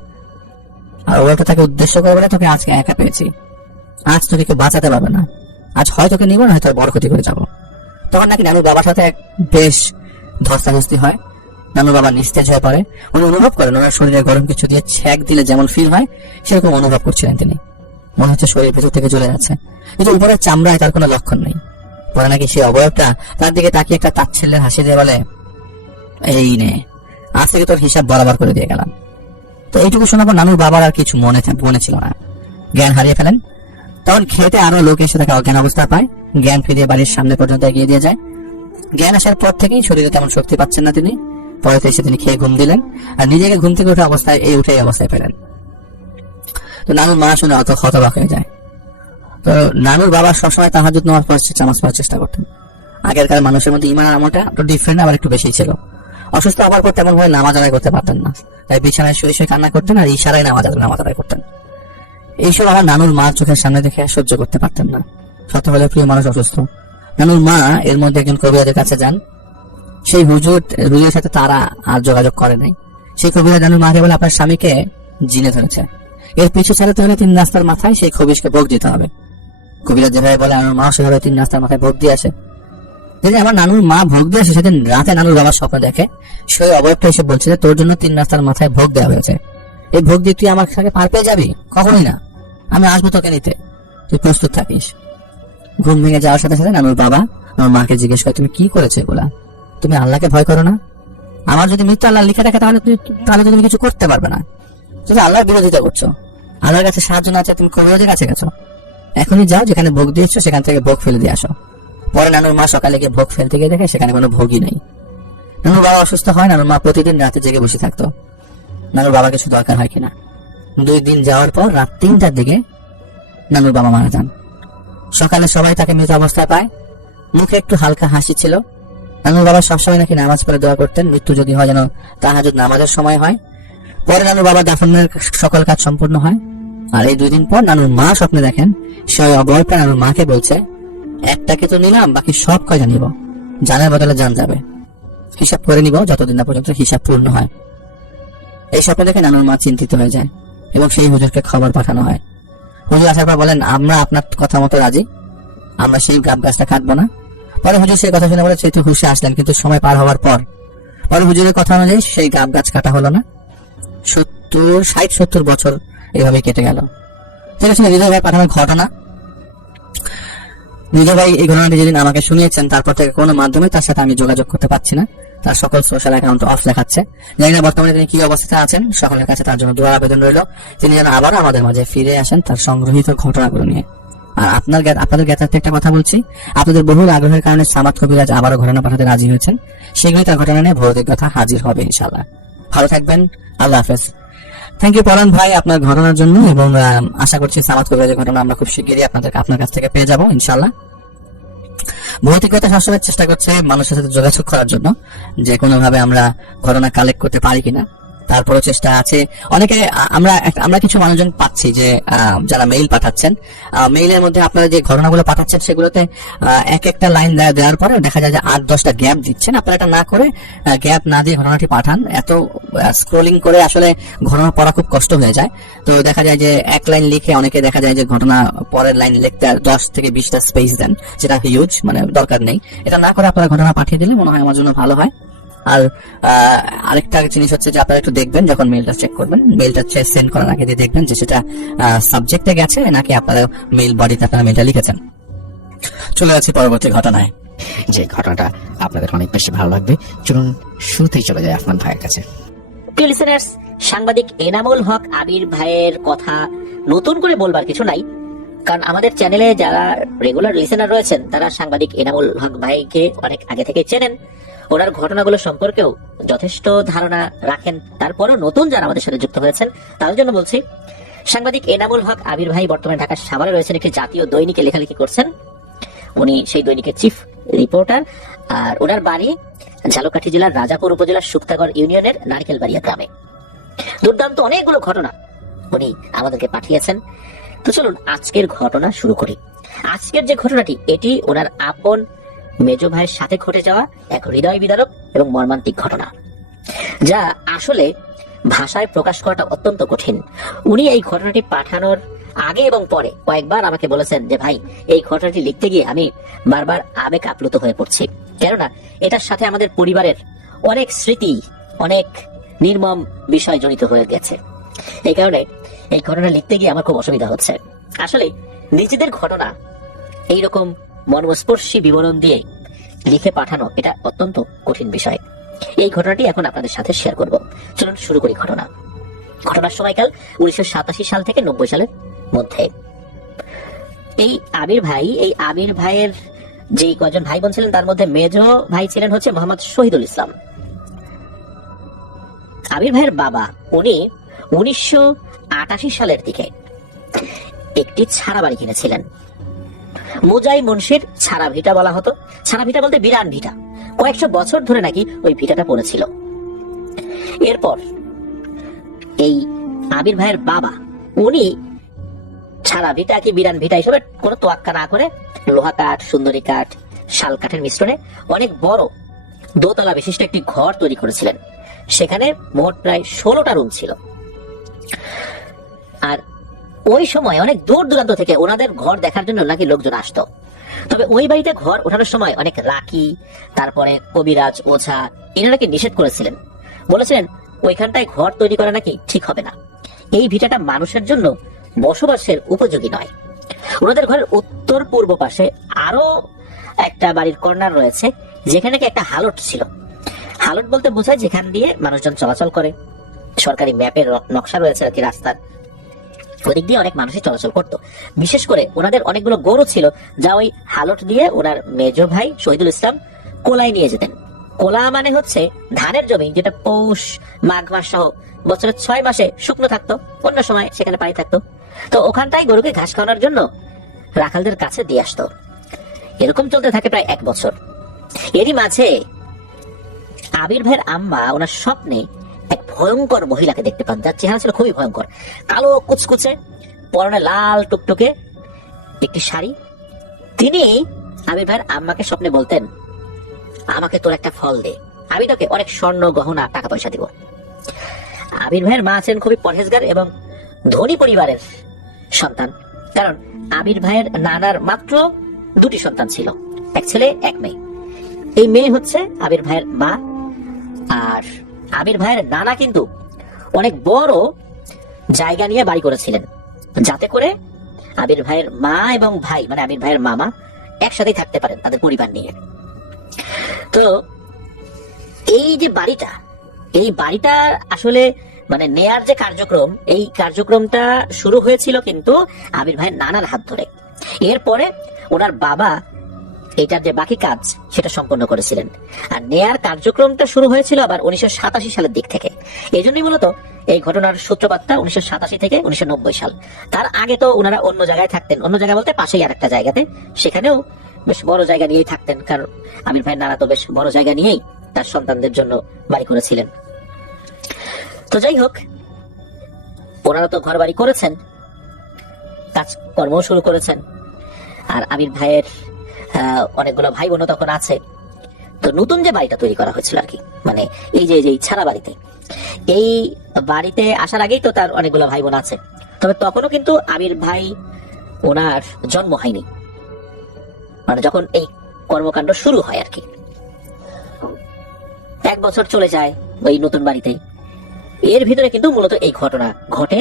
আর অবয়বটা তাকে উদ্দেশ্য করে বলে, তোকে আজকে একা পেয়েছি, আজ তোকে কেউ বাঁচাতে পারবে না, আজ হয় তোকে নিবো না হয়তো বড় ক্ষতি করে যাবো। তখন নাকি নানুর বাবার সাথে বেশ ধস্তাধস্তি হয়, নানুর বাবা নিস্তেজ হয়ে পড়ে। উনি অনুভব করেন ওনার শরীরে গরম কিছু দিয়ে ছ্যাক দিলে যেমন ফিল হয় সেরকম অনুভব করছিলেন তিনি। মনে হচ্ছে শরীর ভেতর থেকে জ্বলে যাচ্ছে, কিন্তু উপরের চামড়ায় তার কোনো লক্ষণ নেই। পরে নাকি সেই অবয়বটা তার দিকে তাকিয়ে একটা তাচ্ছিল্যের হাসি দিয়ে বলে, এই নে, আজ থেকে তোর হিসাব বরাবর করে দিয়ে গেলাম। তো এইটুকু শোনার পর নানুর বাবার আর কিছু মনে ছিল না, জ্ঞান হারিয়ে ফেলেন। তখন খেতে আরো লোক এসে তাকে অজ্ঞান অবস্থা পায়, জ্ঞান ফিরিয়ে বাড়ির সামনে পর্যন্ত এগিয়ে দিয়ে যায়। জ্ঞান আসার পর থেকেই শরীরে তেমন শক্তি পাচ্ছেন না তিনি। পরে এসে তিনি খেয়ে ঘুম দিলেন, আর নিজেকে ঘুম থেকে উঠে অবস্থায় এই অবস্থায় পেলেন। তো নানুর মা শুনে হতবাক হয়ে যায়। তো নানুর বাবা সবসময় তাহাজ্জুদ নামাজ পড়ার চেষ্টা করতেন। আগেরকার মানুষের মধ্যে ইমান আমলটা একটু ডিফারেন্ট, আবার একটু বেশি ছিল। অসুস্থ হওয়ার পর তেমন ভাবে নামাজ আদায় করতে পারতেন না, তাই বিছানায় শুয়ে শুয়ে কান্না করতেন আর ইশারায় নামাজ আদায় করতেন। এইসব আমার নানুর মার চোখের সামনে দেখে সহ্য করতে পারতেন না। সত্য হলে প্রিয় মানুষ অসুস্থ, নানুর মা এর মধ্যে একজন কবিরাজের কাছে যান। সেই হুজুরের সাথে তারা আর যোগাযোগ করে নাই। সেই কবিরাজ নানুর মাকে বলে, আপনার স্বামীকে জিনে ধরেছে, এর পিছু ছাড়াতে হলে 3 রাস্তার মাথায় সেই খবিশকে ভোগ দিতে হবে। কবিরাজ যেভাবে বলে আমার মা সেভাবে 3 রাস্তার মাথায় ভোগ দিয়ে আসে। যেদিন আমার নানুর মা ভোগ দিয়ে আসে সেদিন রাতে নানুর বাবার স্বপ্ন দেখে সেই অবয়বটা এসে বলছে যে তোর জন্য 3 রাস্তার মাথায় ভোগ দেওয়া হয়েছে, এই ভোগ দিয়ে তুই আমার সাথে পার পেয়ে যাবি? কখনোই না, আমি আসবো তোকে নিতে, তুই প্রস্তুত থাকিস। ঘুম ভেঙে যাওয়ার সাথে সাথে নানুর বাবা আমার মাকে জিজ্ঞেস করে, তুমি কি করেছো এগুলা? তুমি আল্লাহকে ভয় করো না? আমার যদি মৃত্যু আল্লাহ লিখে থাকে তাহলে তুমি কিছু করতে পারবে না, তুমি আল্লাহর বিরোধিতা করছো, আল্লাহর কাছে সাহায্য না চাই তুমি কবিরাজের কাছে গেছো। এখনই যাও, যেখানে ভোগ দিয়েছো সেখান থেকে ভোগ ফেলে দিয়ে আসো। পরে নানুর মা সকালে গিয়ে ভোগ ফেলতে গিয়ে দেখে সেখানে কোনো ভোগই নেই। নানুর বাবা অসুস্থ হয়, নানুর মা প্রতিদিন রাতে জেগে বসে থাকতো নানুর বাবা কিছু দরকার হয় কিনা। 2 দিন যাওয়ার পর রাত 3টার দিকে নানুর বাবা মারা যান। সকালে সবাই তাকে মৃত অবস্থায় পায়, মুখে একটু হালকা হাসি ছিল। নানুর বাবা সবসময় নাকি নামাজ পড়ে দোয়া করতেন, মৃত্যু যদি হয় যেন তাহাজ্জুদ নামাজের সময় হয়। পরে নানুর বাবা দাফনের সকল কাজ সম্পূর্ণ হয়। আর এই 2 দিন পর নানুর মা স্বপ্নে দেখেন সেই অবয়বটা নানুর মাকে বলছে, একটাকে তো নিলাম, বাকি সব কয়টা নিব, জানের বদলে জান যাবে, হিসাব করে নিব যতদিন না পর্যন্ত হিসাব পূর্ণ হয়। এই স্বপ্ন দেখে নানুর মা চিন্তিত হয়ে যায় এবং সেই হুজুরকে খবর পাঠানো হয়। হুজুর আসার পর বলেন, আমরা আপনার কথা মতো রাজি, আমরা সেই গাছটা কাটবো না। পরে হুজুর সেই কথা শুনে বলে, সেই তো হুশে আসলেন, কিন্তু সময় পার হওয়ার পর পরে হুজুরের কথা অনুযায়ী সেই গাছ কাটা হলো না। 60-70 বছর এইভাবে কেটে গেল। ঠিক আছে, হৃদয় ভাই পাঠানোর ঘটনা। হৃদয় ভাই এই ঘটনাটি যেদিন আমাকে শুনিয়েছেন তারপর থেকে কোনো মাধ্যমে তার সাথে আমি যোগাযোগ করতে পারছি না, তার সকল সোশ্যাল অ্যাকাউন্ট অফ দেখাচ্ছে। জানি না বর্তমানে তিনি কি অবস্থায় আছেন। সকলের কাছে তার জন্য দোয়ার আবেদন রইল, তিনি যেন আবার আমাদের মাঝে ফিরে আসেন তার সংগৃহীত ঘটনাগুলো নিয়ে। আর আপনাদের জ্ঞাতার্থে একটা কথা বলছি, আপনাদের বহুল আগ্রহের কারণে সামাদ কবিরাজ আবারও ঘটনা পাঠাতে রাজি হয়েছেন। শীঘ্রই তার ঘটনা নিয়ে ভৌতিক কথা হাজির হবে ইনশাআল্লাহ। ভালো থাকবেন, আল্লাহ হাফেজ। থ্যাংক ইউ পরান ভাই আপনার ঘটনার জন্য, এবং আশা করছি সামাদ কবিরাজের ঘটনা আমরা খুব শিগগিরই আপনার কাছ থেকে পেয়ে যাবো ইনশাআল্লাহ। ভৌতিকতা সবসময় চেষ্টা করছে মানুষের সাথে যোগাযোগ করার জন্য, যে কোনো ভাবে আমরা ঘটনা কালেক্ট করতে পারি কিনা, তারপরও চেষ্টা আছে। অনেকে আমরা কিছু মানুষজন পাচ্ছি যে যারা মেইল পাঠাচ্ছেন, মেইলের মধ্যে আপনারা যে ঘটনাগুলো পাঠাচ্ছেন সেগুলোতে একটা লাইন দেওয়ার পরে দেখা যায় যে 8-10টা গ্যাপ দিচ্ছেন। আপনারা এটা না করে গ্যাপ না দিয়ে ঘটনাটি পাঠান। এত স্ক্রলিং করে আসলে ঘটনা পড়া খুব কষ্ট হয়ে যায়। তো দেখা যায় যে 1 লাইন লিখে অনেকে দেখা যায় যে ঘটনা পরের লাইন লিখতে 10 থেকে 20টা স্পেস দেন, যেটা হিউজ, মানে দরকার নেই। এটা না করে আপনারা ঘটনা পাঠিয়ে দিলে মনে হয় আমার জন্য ভালো হয়। আর আরেকটা জিনিস হচ্ছে যে আপনারা একটু দেখবেন যখন মেইলটা চেক করবেন, মেইলটা সেন্ড করার আগে দিয়ে দেখবেন যে সেটা সাবজেক্টে গেছে নাকি আপনারা মেইল বডিতে আপনারা মেইলটা লিখেছেন। চলে যাচ্ছি পরবর্তী ঘটনায়। যে ঘটনাটা আপনাদের অনেক বেশি ভালো লাগবে, চলুন শুরুতেই চলে যায় আফমান ভাইয়ের কাছে। প্রিয় লিসেনার্স, সাংবাদিক এনামুল হক আবির ভাইয়ের কথা নতুন করে বলবার কিছু নাই, কারণ আমাদের চ্যানেলে যারা রেগুলার লিসেনার রয়েছেন তারা সাংবাদিক এনামুল হক ভাইকে অনেক আগে থেকে চেনেন, ওনার ঘটনাগুলো সম্পর্কেও যথেষ্ট ধারণা রাখেন। তারপরও নতুন যারা আমাদের সাথে যুক্ত হয়েছেন তাদের জন্য বলছি, সাংবাদিক এনামুল হক আবির ভাই বর্তমানে ঢাকার সাভারে রয়েছেন, একটি জাতীয় দৈনিকে লেখালেখি করছেন। উনি সেই দৈনিকের চিফ রিপোর্টার, আর ওনার বাড়ি ঝালকাঠি জেলার রাজাপুর উপজেলার শুক্তাগড় ইউনিয়নের নারকেলবাড়িয়া গ্রামে। দুর্দান্ত অনেকগুলো ঘটনা উনি আমাদেরকে পাঠিয়েছেন। তো চলুন আজকের ঘটনা শুরু করি। আজকের যে ঘটনাটি, এটি ওনার আপন মেজো ভাইয়ের সাথে ঘটে যাওয়া এক হৃদয় বিদারক এবং মর্মান্তিক ঘটনা, যা আসলে ভাষায় প্রকাশ করাটা অত্যন্ত কঠিন। উনি এই ঘটনাটি পাঠানোর আগে এবং পরে কয়েকবার আমাকে বলেছেন যে ভাই, এই ঘটনাটি লিখতে গিয়ে আমি বারবার আবেগ আপ্লুত হয়ে পড়ছি, কেননা এটার সাথে আমাদের পরিবারের অনেক স্মৃতি, অনেক নির্মম বিষয় জড়িত হয়ে গেছে। এই কারণে এই ঘটনা লিখতে গিয়ে আমার খুব অসুবিধা হচ্ছে। আসলে নিজেদের ঘটনা এইরকম মর্মস্পর্শী বিবরণ দিয়ে লিখে পাঠানো এটা অত্যন্ত কঠিন বিষয়। এই ঘটনাটি এখন আপনাদের সাথে শেয়ার করব। চলুন শুরু করি ঘটনা। ঘটনার সময়কাল 1987 সাল থেকে 90 সালের মধ্যে। এই আমির ভাইয়ের যে কজন ভাই বোন ছিলেন তার মধ্যে মেজো ভাই ছিলেন হচ্ছে মোহাম্মদ শহীদুল ইসলাম। আমির ভাইয়ের বাবা উনি 1988 সালের দিকে একটি ছাড়া বাড়ি কিনেছিলেন। মুজাই মুন্সির ছাড়া ভিটা বলা হতো। ছাড়া ভিটা বলতে বিরান ভিটা, কয়েকশো বছর ধরে নাকি ওই ভিটাটা পড়েছিল। এরপর এই আমির ভাইয়ের বাবা উনি ছাড়া ভিটা কি বিরান ভিটা হিসেবে কোনো তোয়াক্কা না করে লোহা কাঠ, সুন্দরী কাঠ, শাল কাঠের মিশ্রণে অনেক বড় দোতলা বিশিষ্ট একটি ঘর তৈরি করেছিলেন। সেখানে মোট প্রায় 16টা রুম ছিল। আর ওই সময় অনেক দূর দূরান্ত থেকে ওনাদের ঘর দেখার জন্য নাকি লোকজন আসতো। তবে ওই বাড়িতে ঘর ওঠানোর সময় অনেক রাকি, তারপরে কবিরাজ, ওঝা এরা নাকি নিষেধ করেছিলেন। বলেছিলেন ওইখানটায় ঘর তৈরি করা নাকি ঠিক হবে না, এই ভিটাটা মানুষের জন্য বসবাসের উপযোগী নয়। ওনাদের ঘরের উত্তর পূর্ব পাশে আরো একটা বাড়ির কর্নার রয়েছে, যেখানে নাকি একটা হালট ছিল। হালট বলতে বোঝায় যেখান দিয়ে মানুষজন চলাচল করে। সরকারি ম্যাপের নকশা রয়েছে আর কি রাস্তার, ওদিক দিয়ে অনেক মানুষই চলাচল করতো। বিশেষ করে ওনাদের অনেকগুলো গরু ছিল, যা ওই হালট দিয়ে ওনার মেজো ভাই শহীদুল ইসলাম কোলায় নিয়ে যেতেন। কোলা মানে হচ্ছে ধানের জমি, যেটা পৌষ মাঘ মাস সহ বছরের 6 মাসে শুকনো থাকতো, অন্য সময় সেখানে পানি থাকতো। তো ওখানটাই গরুকে ঘাস খাওয়ানোর জন্য রাখালদের কাছে দিয়ে আসতো। এরকম চলতে থাকে প্রায় 1 বছর। এরই মাঝে আবির ভাইয়ের আম্মা ওনার স্বপ্নে এক ভয়ঙ্কর মহিলাকে দেখতে পান, যার চেহারা ছিল খুবই ভয়ঙ্কর, কালো কুচকুচে, পরনে লাল টুকটুকে একটি শাড়ি। তিনি আবির ভাইয়ের আম্মাকে স্বপ্নে বলতেন, আমাকে তোর একটা ফল দে, আমি তোকে অনেক স্বর্ণ গহনা টাকা পয়সা দিব। আবির ভাইয়ের মা আছেন খুবই পরহেজগার এবং ধনী পরিবারের সন্তান, কারণ আবির ভাইয়ের নানার মাত্র 2টি সন্তান ছিল, এক ছেলে এক মেয়ে। এই মেয়ে হচ্ছে আবির ভাইয়ের মা। আর আবির ভাইয়ের নানা কিন্তু অনেক বড় জায়গা নিয়ে বাড়ি করেছিলেন, যাতে করে আবির ভাইয়ের মা এবং ভাই মানে আবির ভাইয়ের মামা একসাথেই থাকতে পারেন তাদের পরিবার নিয়ে। তো এই যে বাড়িটা, এই বাড়িটা আসলে মানে নেয়ার যে কার্যক্রম, এই কার্যক্রমটা শুরু হয়েছিল কিন্তু আবির ভাইয়ের নানার হাত ধরে। এরপরে ওনার বাবা এটার যে বাকি কাজ সেটা সম্পন্ন করেছিলেন। আর নেয়ার কার্যক্রমটা শুরু হয়েছিল আবার 1987 সালের দিক থেকে। এই জন্যই মূলত এই ঘটনার সূত্রপাতটা 1987 থেকে 1990 সাল। তার আগে তো ওনারা অন্য জায়গায় থাকতেন, অন্য জায়গা বলতে পাশেই আর একটা জায়গাতে, সেখানেও বেশ বড় জায়গা নিয়েই থাকতেন, কারণ আমির ভাইয়ের নানা তো বেশ বড় জায়গা নিয়েই তার সন্তানদের জন্য বাড়ি করেছিলেন। তো যাই হোক, ওনারা তো ঘর বাড়ি করেছেন, কাজকর্ম শুরু করেছেন। আর আমির ভাইয়ের অনেকগুলো ভাই বোনও তখন আছে। তো নতুন যে বাড়িটা তৈরি করা হয়েছিল আর কি, মানে এই যে ছাড়া বাড়িতে, এই বাড়িতে আসার আগেই তো তার অনেকগুলো ভাই বোন আছে। তবে তখনও কিন্তু আমির ভাই ওনার জন্ম হয়নি, মানে যখন এই কর্মকাণ্ড শুরু হয় আর কি। 1 বছর চলে যায় ওই নতুন বাড়িতে। এর ভিতরে কিন্তু মূলত এই ঘটনা ঘটে।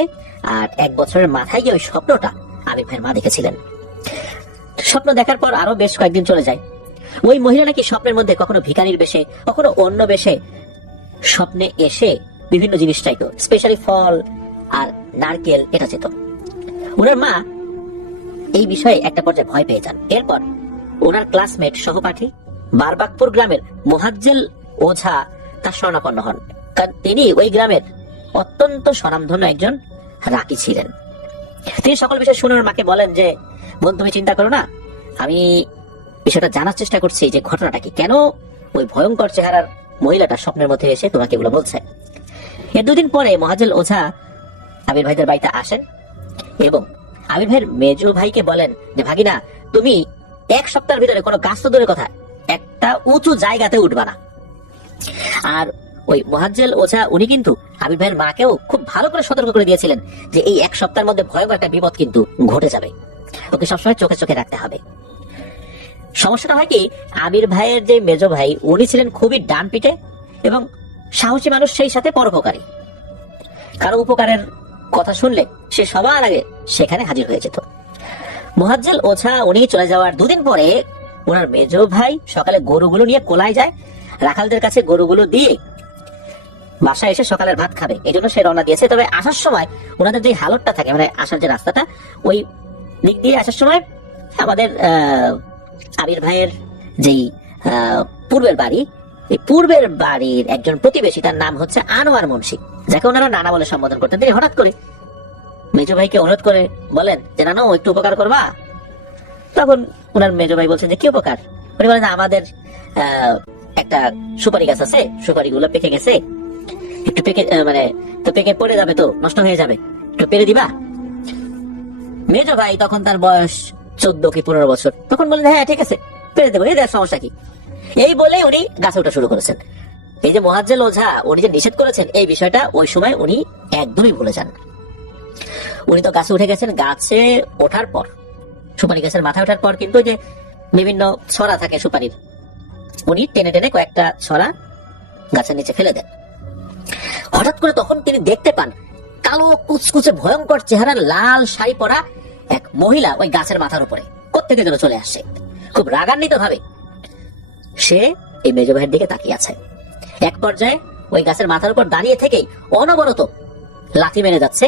আর 1 বছরের মাথায় গিয়ে ওই স্বপ্নটা আমির ভাইয়ের মা দেখেছিলেন। স্বপ্ন দেখার পর আরো বেশ কয়েকদিন চলে যায়। ওই মহিলা নাকি স্বপ্নের মধ্যে কখনো ভিখারির বেশে, কখনো অন্য বেশে স্বপ্নে এসে বিভিন্ন জিনিস চাইতো, স্পেশালি ফল আর নারকেল এটা যেত। ওনার মা এই বিষয়ে একটা পর্যায়ে ভয় পেয়ে যান। এরপর ওনার ক্লাসমেট সহপাঠী বারবাকপুর গ্রামের মোহাজ্জেল ওঝা তার শরণাপন্ন হন, কারণ তিনি ওই গ্রামের অত্যন্ত স্বনামধন্য একজন রাকি ছিলেন। তিনি সকল বিষয় শুনে ওনার মাকে বলেন যে, বোন তুমি চিন্তা করো না, আমি বিষয়টা জানার চেষ্টা করছি যে ঘটনাটা কি, কেন ওই ভয়ঙ্কর চেহারার মহিলাটা স্বপ্নের মধ্যে এসে তোমাকে এগুলো বলছে। এর 2 দিন পরে মোহাজ্জেল ওঝা আমির ভাইদের বাড়িতে আসেন এবং আমির ভাইয়ের মেজো ভাইকে বলেন যে, ভাগিনা তুমি 1 সপ্তাহের ভিতরে কোনো গাছ তো দূরের কথা একটা উঁচু জায়গাতে উঠবা না। আর ওই মোহাজ্জেল ওঝা উনি কিন্তু আবির ভাইয়ের মাকেও খুব ভালো করে সতর্ক করে দিয়েছিলেন যে এই এক সপ্তাহের মধ্যে ভয়ঙ্কর একটা বিপদ কিন্তু ঘটে যাবে, ওকে সবসময় চোখে চোখে রাখতে হবে। সমস্যাটা হয় কি, আবির ভাইয়ের যে মেজ ভাই উনি ছিলেন খুবই ডান পিটে এবং সাহসী মানুষ, সেই সাথে পরোপকারী। কারো উপকারের কথা শুনলে সে সবার আগে সেখানে হাজির হয়ে যেত। মোহাজ্জেল ওঝা উনি চলে যাওয়ার দুদিন পরে ওনার মেজ ভাই সকালে গরুগুলো নিয়ে কোলায় যায়, রাখালদের কাছে গরুগুলো দিয়ে বাসায় এসে সকালের ভাত খাবে, এই জন্য সে রওনা দিয়েছে। তবে আসার সময় ওনাদের যে হালতটা থাকে, মানে আসার যে রাস্তাটা, ওই দিক দিয়ে আসার সময় আমাদের আবির ভাইয়ের যেই পূর্বের বাড়ি, এই পূর্বের বাড়ির একজন প্রতিবেশী, তার নাম হচ্ছে আনোয়ার মুন্সি, যাকে ওনারা নানা বলে সম্বোধন করতেন। তিনি হঠাৎ করে মেজ ভাইকে অনুরোধ করে বলেন যে নানা একটু উপকার করবা। তখন ওনার মেজ ভাই বলছেন যে কি উপকার? উনি বলেন আমাদের একটা সুপারি গাছ আছে, সুপারি গুলো পেকে গেছে, একটু পেকে মানে তো পেকে পড়ে যাবে, তো নষ্ট হয়ে যাবে, একটু পেরে দিবা। মেজ ভাই তখন তার বয়স 14 কি 15 বছর, তখন বলেন হ্যাঁ ঠিক আছে পেরে দেবো, এদের সমস্যা কি। এই বলে উনি গাছে ওঠা শুরু করেছেন। এই যে মোহাজ্জেল ওঝা উনি যে নিষেধ করেছেন, এই বিষয়টা ওই সময় উনি একদমই ভুলে যান। উনি তো গাছে উঠে গেছেন। গাছে ওঠার পর, সুপারি গাছের মাথায় ওঠার পর কিন্তু যে বিভিন্ন ছড়া থাকে সুপারির, উনি টেনে টেনে কয়েকটা ছড়া গাছের নিচে ফেলে দেন। হঠাৎ করে তখন তিনি দেখতে পান কালো কুচকুচে ভয়ঙ্কর চেহারার লাল শাড়ি পরা এক মহিলা ওই গাছের মাথার উপরে কোত্থেকে যেন চলে আসে। খুব রাগান্বিত ভাবে সে এই মেজ ভাইয়ের দিকে তাকিয়ে আছে। এক পর্যায়ে ওই গাছের মাথার উপর দাঁড়িয়ে থেকেই অনবরত লাথি মেরে যাচ্ছে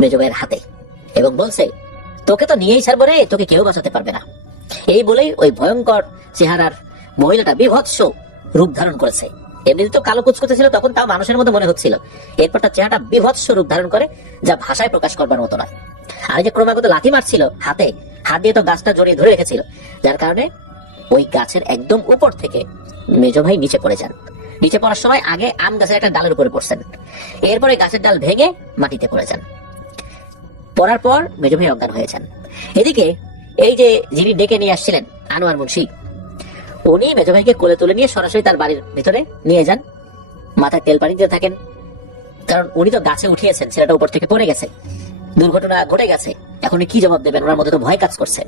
মেজ ভাইয়ের হাতে এবং বলছে তোকে তো নিয়েই ছাড়বো রে, তোকে কেউ বাঁচাতে পারবে না। এই বলেই ওই ভয়ঙ্কর চেহারার মহিলাটা বিভৎস রূপ ধারণ করেছে। এমনিতে তো কালো কুচকুচে ছিল, তখন তাও মানুষের মতো মনে হচ্ছিল। এরপর তার চেহারাটা বিভৎস রূপ ধারণ করে, যা ভাষায় প্রকাশ করবার মতো নয়। আর এই যে ক্রমাগত লাথি মারছিল হাতে, হাত দিয়ে তো গাছটা জড়িয়ে ধরে রেখেছিল, যার কারণে ওই গাছের একদম উপর থেকে মেজ ভাই নিচে পড়ে যান। নিচে পড়ার সময় আগে আম গাছের একটা ডালের উপরে পড়ছেন, এরপরে গাছের ডাল ভেঙে মাটিতে পড়ে যান। পড়ার পর মেজ ভাই অজ্ঞান হয়ে যান। এদিকে এই যে যিনি ডেকে নিয়ে আসছিলেন আনোয়ার মুন্সি, উনি মেজ ভাইকে কোলে তুলে নিয়ে সরাসরি তার বাড়ির ভিতরে নিয়ে যান। মাথায় তেল পানি দিয়ে থাকেন, কারণ উনি তো গাছে উঠিয়েছেন, ছেলেটা উপর থেকে পড়ে গেছে, দুর্ঘটনা ঘটে গেছে, এখন কি জবাব দেবেন, ওনার মধ্যে তো ভয় কাজ করছে।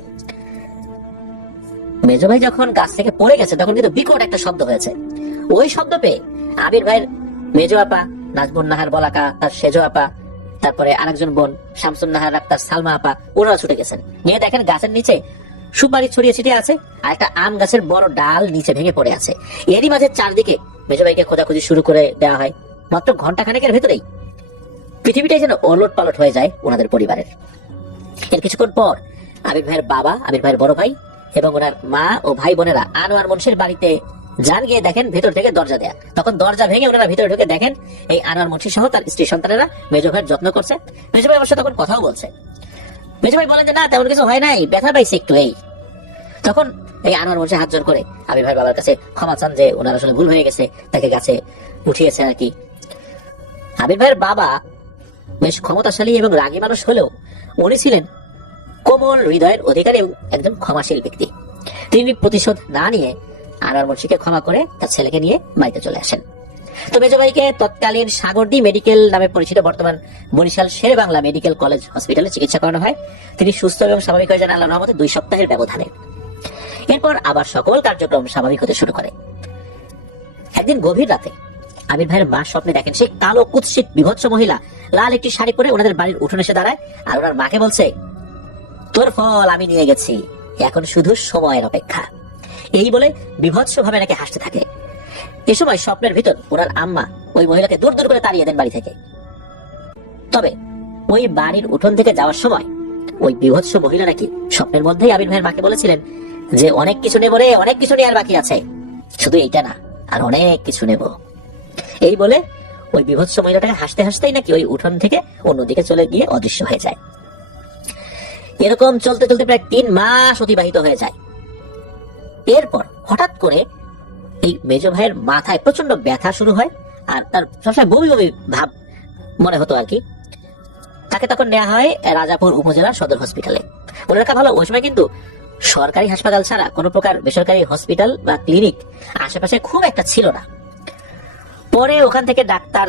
মেজ ভাই যখন গাছ থেকে পড়ে গেছে তখন কিন্তু বিকট একটা শব্দ হয়েছে। ওই শব্দ পেয়ে আবির ভাইয়ের মেজ আপা নাজমুন নাহার বলাকা, তার সেজ আপা, তারপরে আরেকজন বোন শামসুন নাহার তার সালমা আপা, ওনারা ছুটে গেছেন। নিয়ে দেখেন গাছের নিচে সুপারি ছড়িয়ে ছিটিয়ে আছে, আর একটা আম গাছের বড় ডাল নিচে ভেঙে পড়ে আছে। এরই মাঝে চারদিকে মেজ ভাইকে খোঁজাখুঁজি শুরু করে দেওয়া হয়। মাত্র ঘন্টা খানেকের ভেতরেই পৃথিবীটাই যেন ওলট পালট হয়ে যায় ওনাদের পরিবারের। এর কিছুক্ষণ পর আবির ভাইয়ের বাবা, আবির ভাইয়ের বড় ভাই এবং ওনার মা ও ভাই বোনেরা আনোয়ার মুন্সির বাড়িতে যান। গিয়ে দেখেন ভেতর থেকে দরজা দেয়া, তখন দরজা ভেঙে ওনারা ভিতরে ঢুকে দেখেন এই আনোয়ার মুন্সি সহ তার স্ত্রী সন্তানেরা মেজ ভাইয়ের যত্ন করছে। মেজ ভাই অবশ্য তখন কথাও বলছে। মেজ ভাই বলেন যে না তেমন কিছু হয় নাই, ব্যথা পাইছে একটু। এই তখন এই আনোয়ার মুন্সি হাত জোর করে আবির ভাই বাবার কাছে ক্ষমা চান যে ওনার আসলে ভুল হয়ে গেছে, তাকে গাছে উঠিয়েছে আর কি। আবির ভাইয়ের বাবা বেশ ক্ষমতাশালী এবং রাগী মানুষ হলেও উনি ছিলেন কোমল হৃদয়ের অধিকারী এবং একজন ক্ষমাশীল ব্যক্তি। তিনি প্রতিশোধ না নিয়ে আনোয়ার মুন্সিকে ক্ষমা করে তার ছেলেকে নিয়ে বাড়িতে চলে আসেন। তো মেজ ভাইকে তৎকালীন সাগরদী মেডিকেল নামে পরিচিত বর্তমান বরিশাল শেরে বাংলা মেডিকেল কলেজ হসপিটালে চিকিৎসা করানো হয়। তিনি সুস্থ এবং স্বাভাবিক হয়ে যান আল্লাহর রহমতে 2 সপ্তাহের ব্যবধানে। এরপর আবার সকল কার্যক্রম স্বাভাবিক হতে শুরু করে। একদিন গভীর রাতে আবির ভাইয়ের মা স্বপ্নে দেখেন সেই কালো কুৎসিত বিভৎস মহিলা লাল একটি শাড়ি পরে ওনাদের বাড়ির উঠোনে এসে দাঁড়ায়, আর ওনার মাকে বলছে তোর ফল আমি নিয়ে গেছি, এখন শুধু সময়ের অপেক্ষা। এই বলে বিভৎস ভাবে নাকি হাসতে থাকে। এ সময় স্বপ্নের ভিতর ওনার আম্মা ওই মহিলাকে দূর দূর করে তাড়িয়ে দেন বাড়ি থেকে। তবে ওই বাড়ির উঠোন থেকে যাওয়ার সময় ওই বিভৎস মহিলা নাকি স্বপ্নের মধ্যেই আবির ভাইয়ের মাকে বলেছিলেন যে অনেক কিছু নেবো রে, অনেক কিছু নেওয়ার বাকি আছে, শুধু এইটা না আর অনেক কিছু নেব। এই বলে ওই বিভৎস মহিলাটাকে হাসতে হাসতেই নাকি ওই উঠোন থেকে অন্যদিকে চলে গিয়ে অদৃশ্য হয়ে যায়। এরকম চলতে চলতে প্রায় 3 মাস অতিবাহিত হয়ে যায়। এরপর হঠাৎ করে এই মেজ ভাইয়ের মাথায় প্রচন্ড ব্যথা শুরু হয়, আর তার সবসময় বমি বমি ভাব মনে হতো আর কি। তাকে তখন নেওয়া হয় রাজাপুর উপজেলার সদর হসপিটালে। মনে রাখা ভালো, ওই সময় কিন্তু সরকারি হাসপাতাল ছাড়া কোনো প্রকার বেসরকারি হসপিটাল বা ক্লিনিক আশেপাশে খুব একটা ছিল না। পরে ওখান থেকে ডাক্তার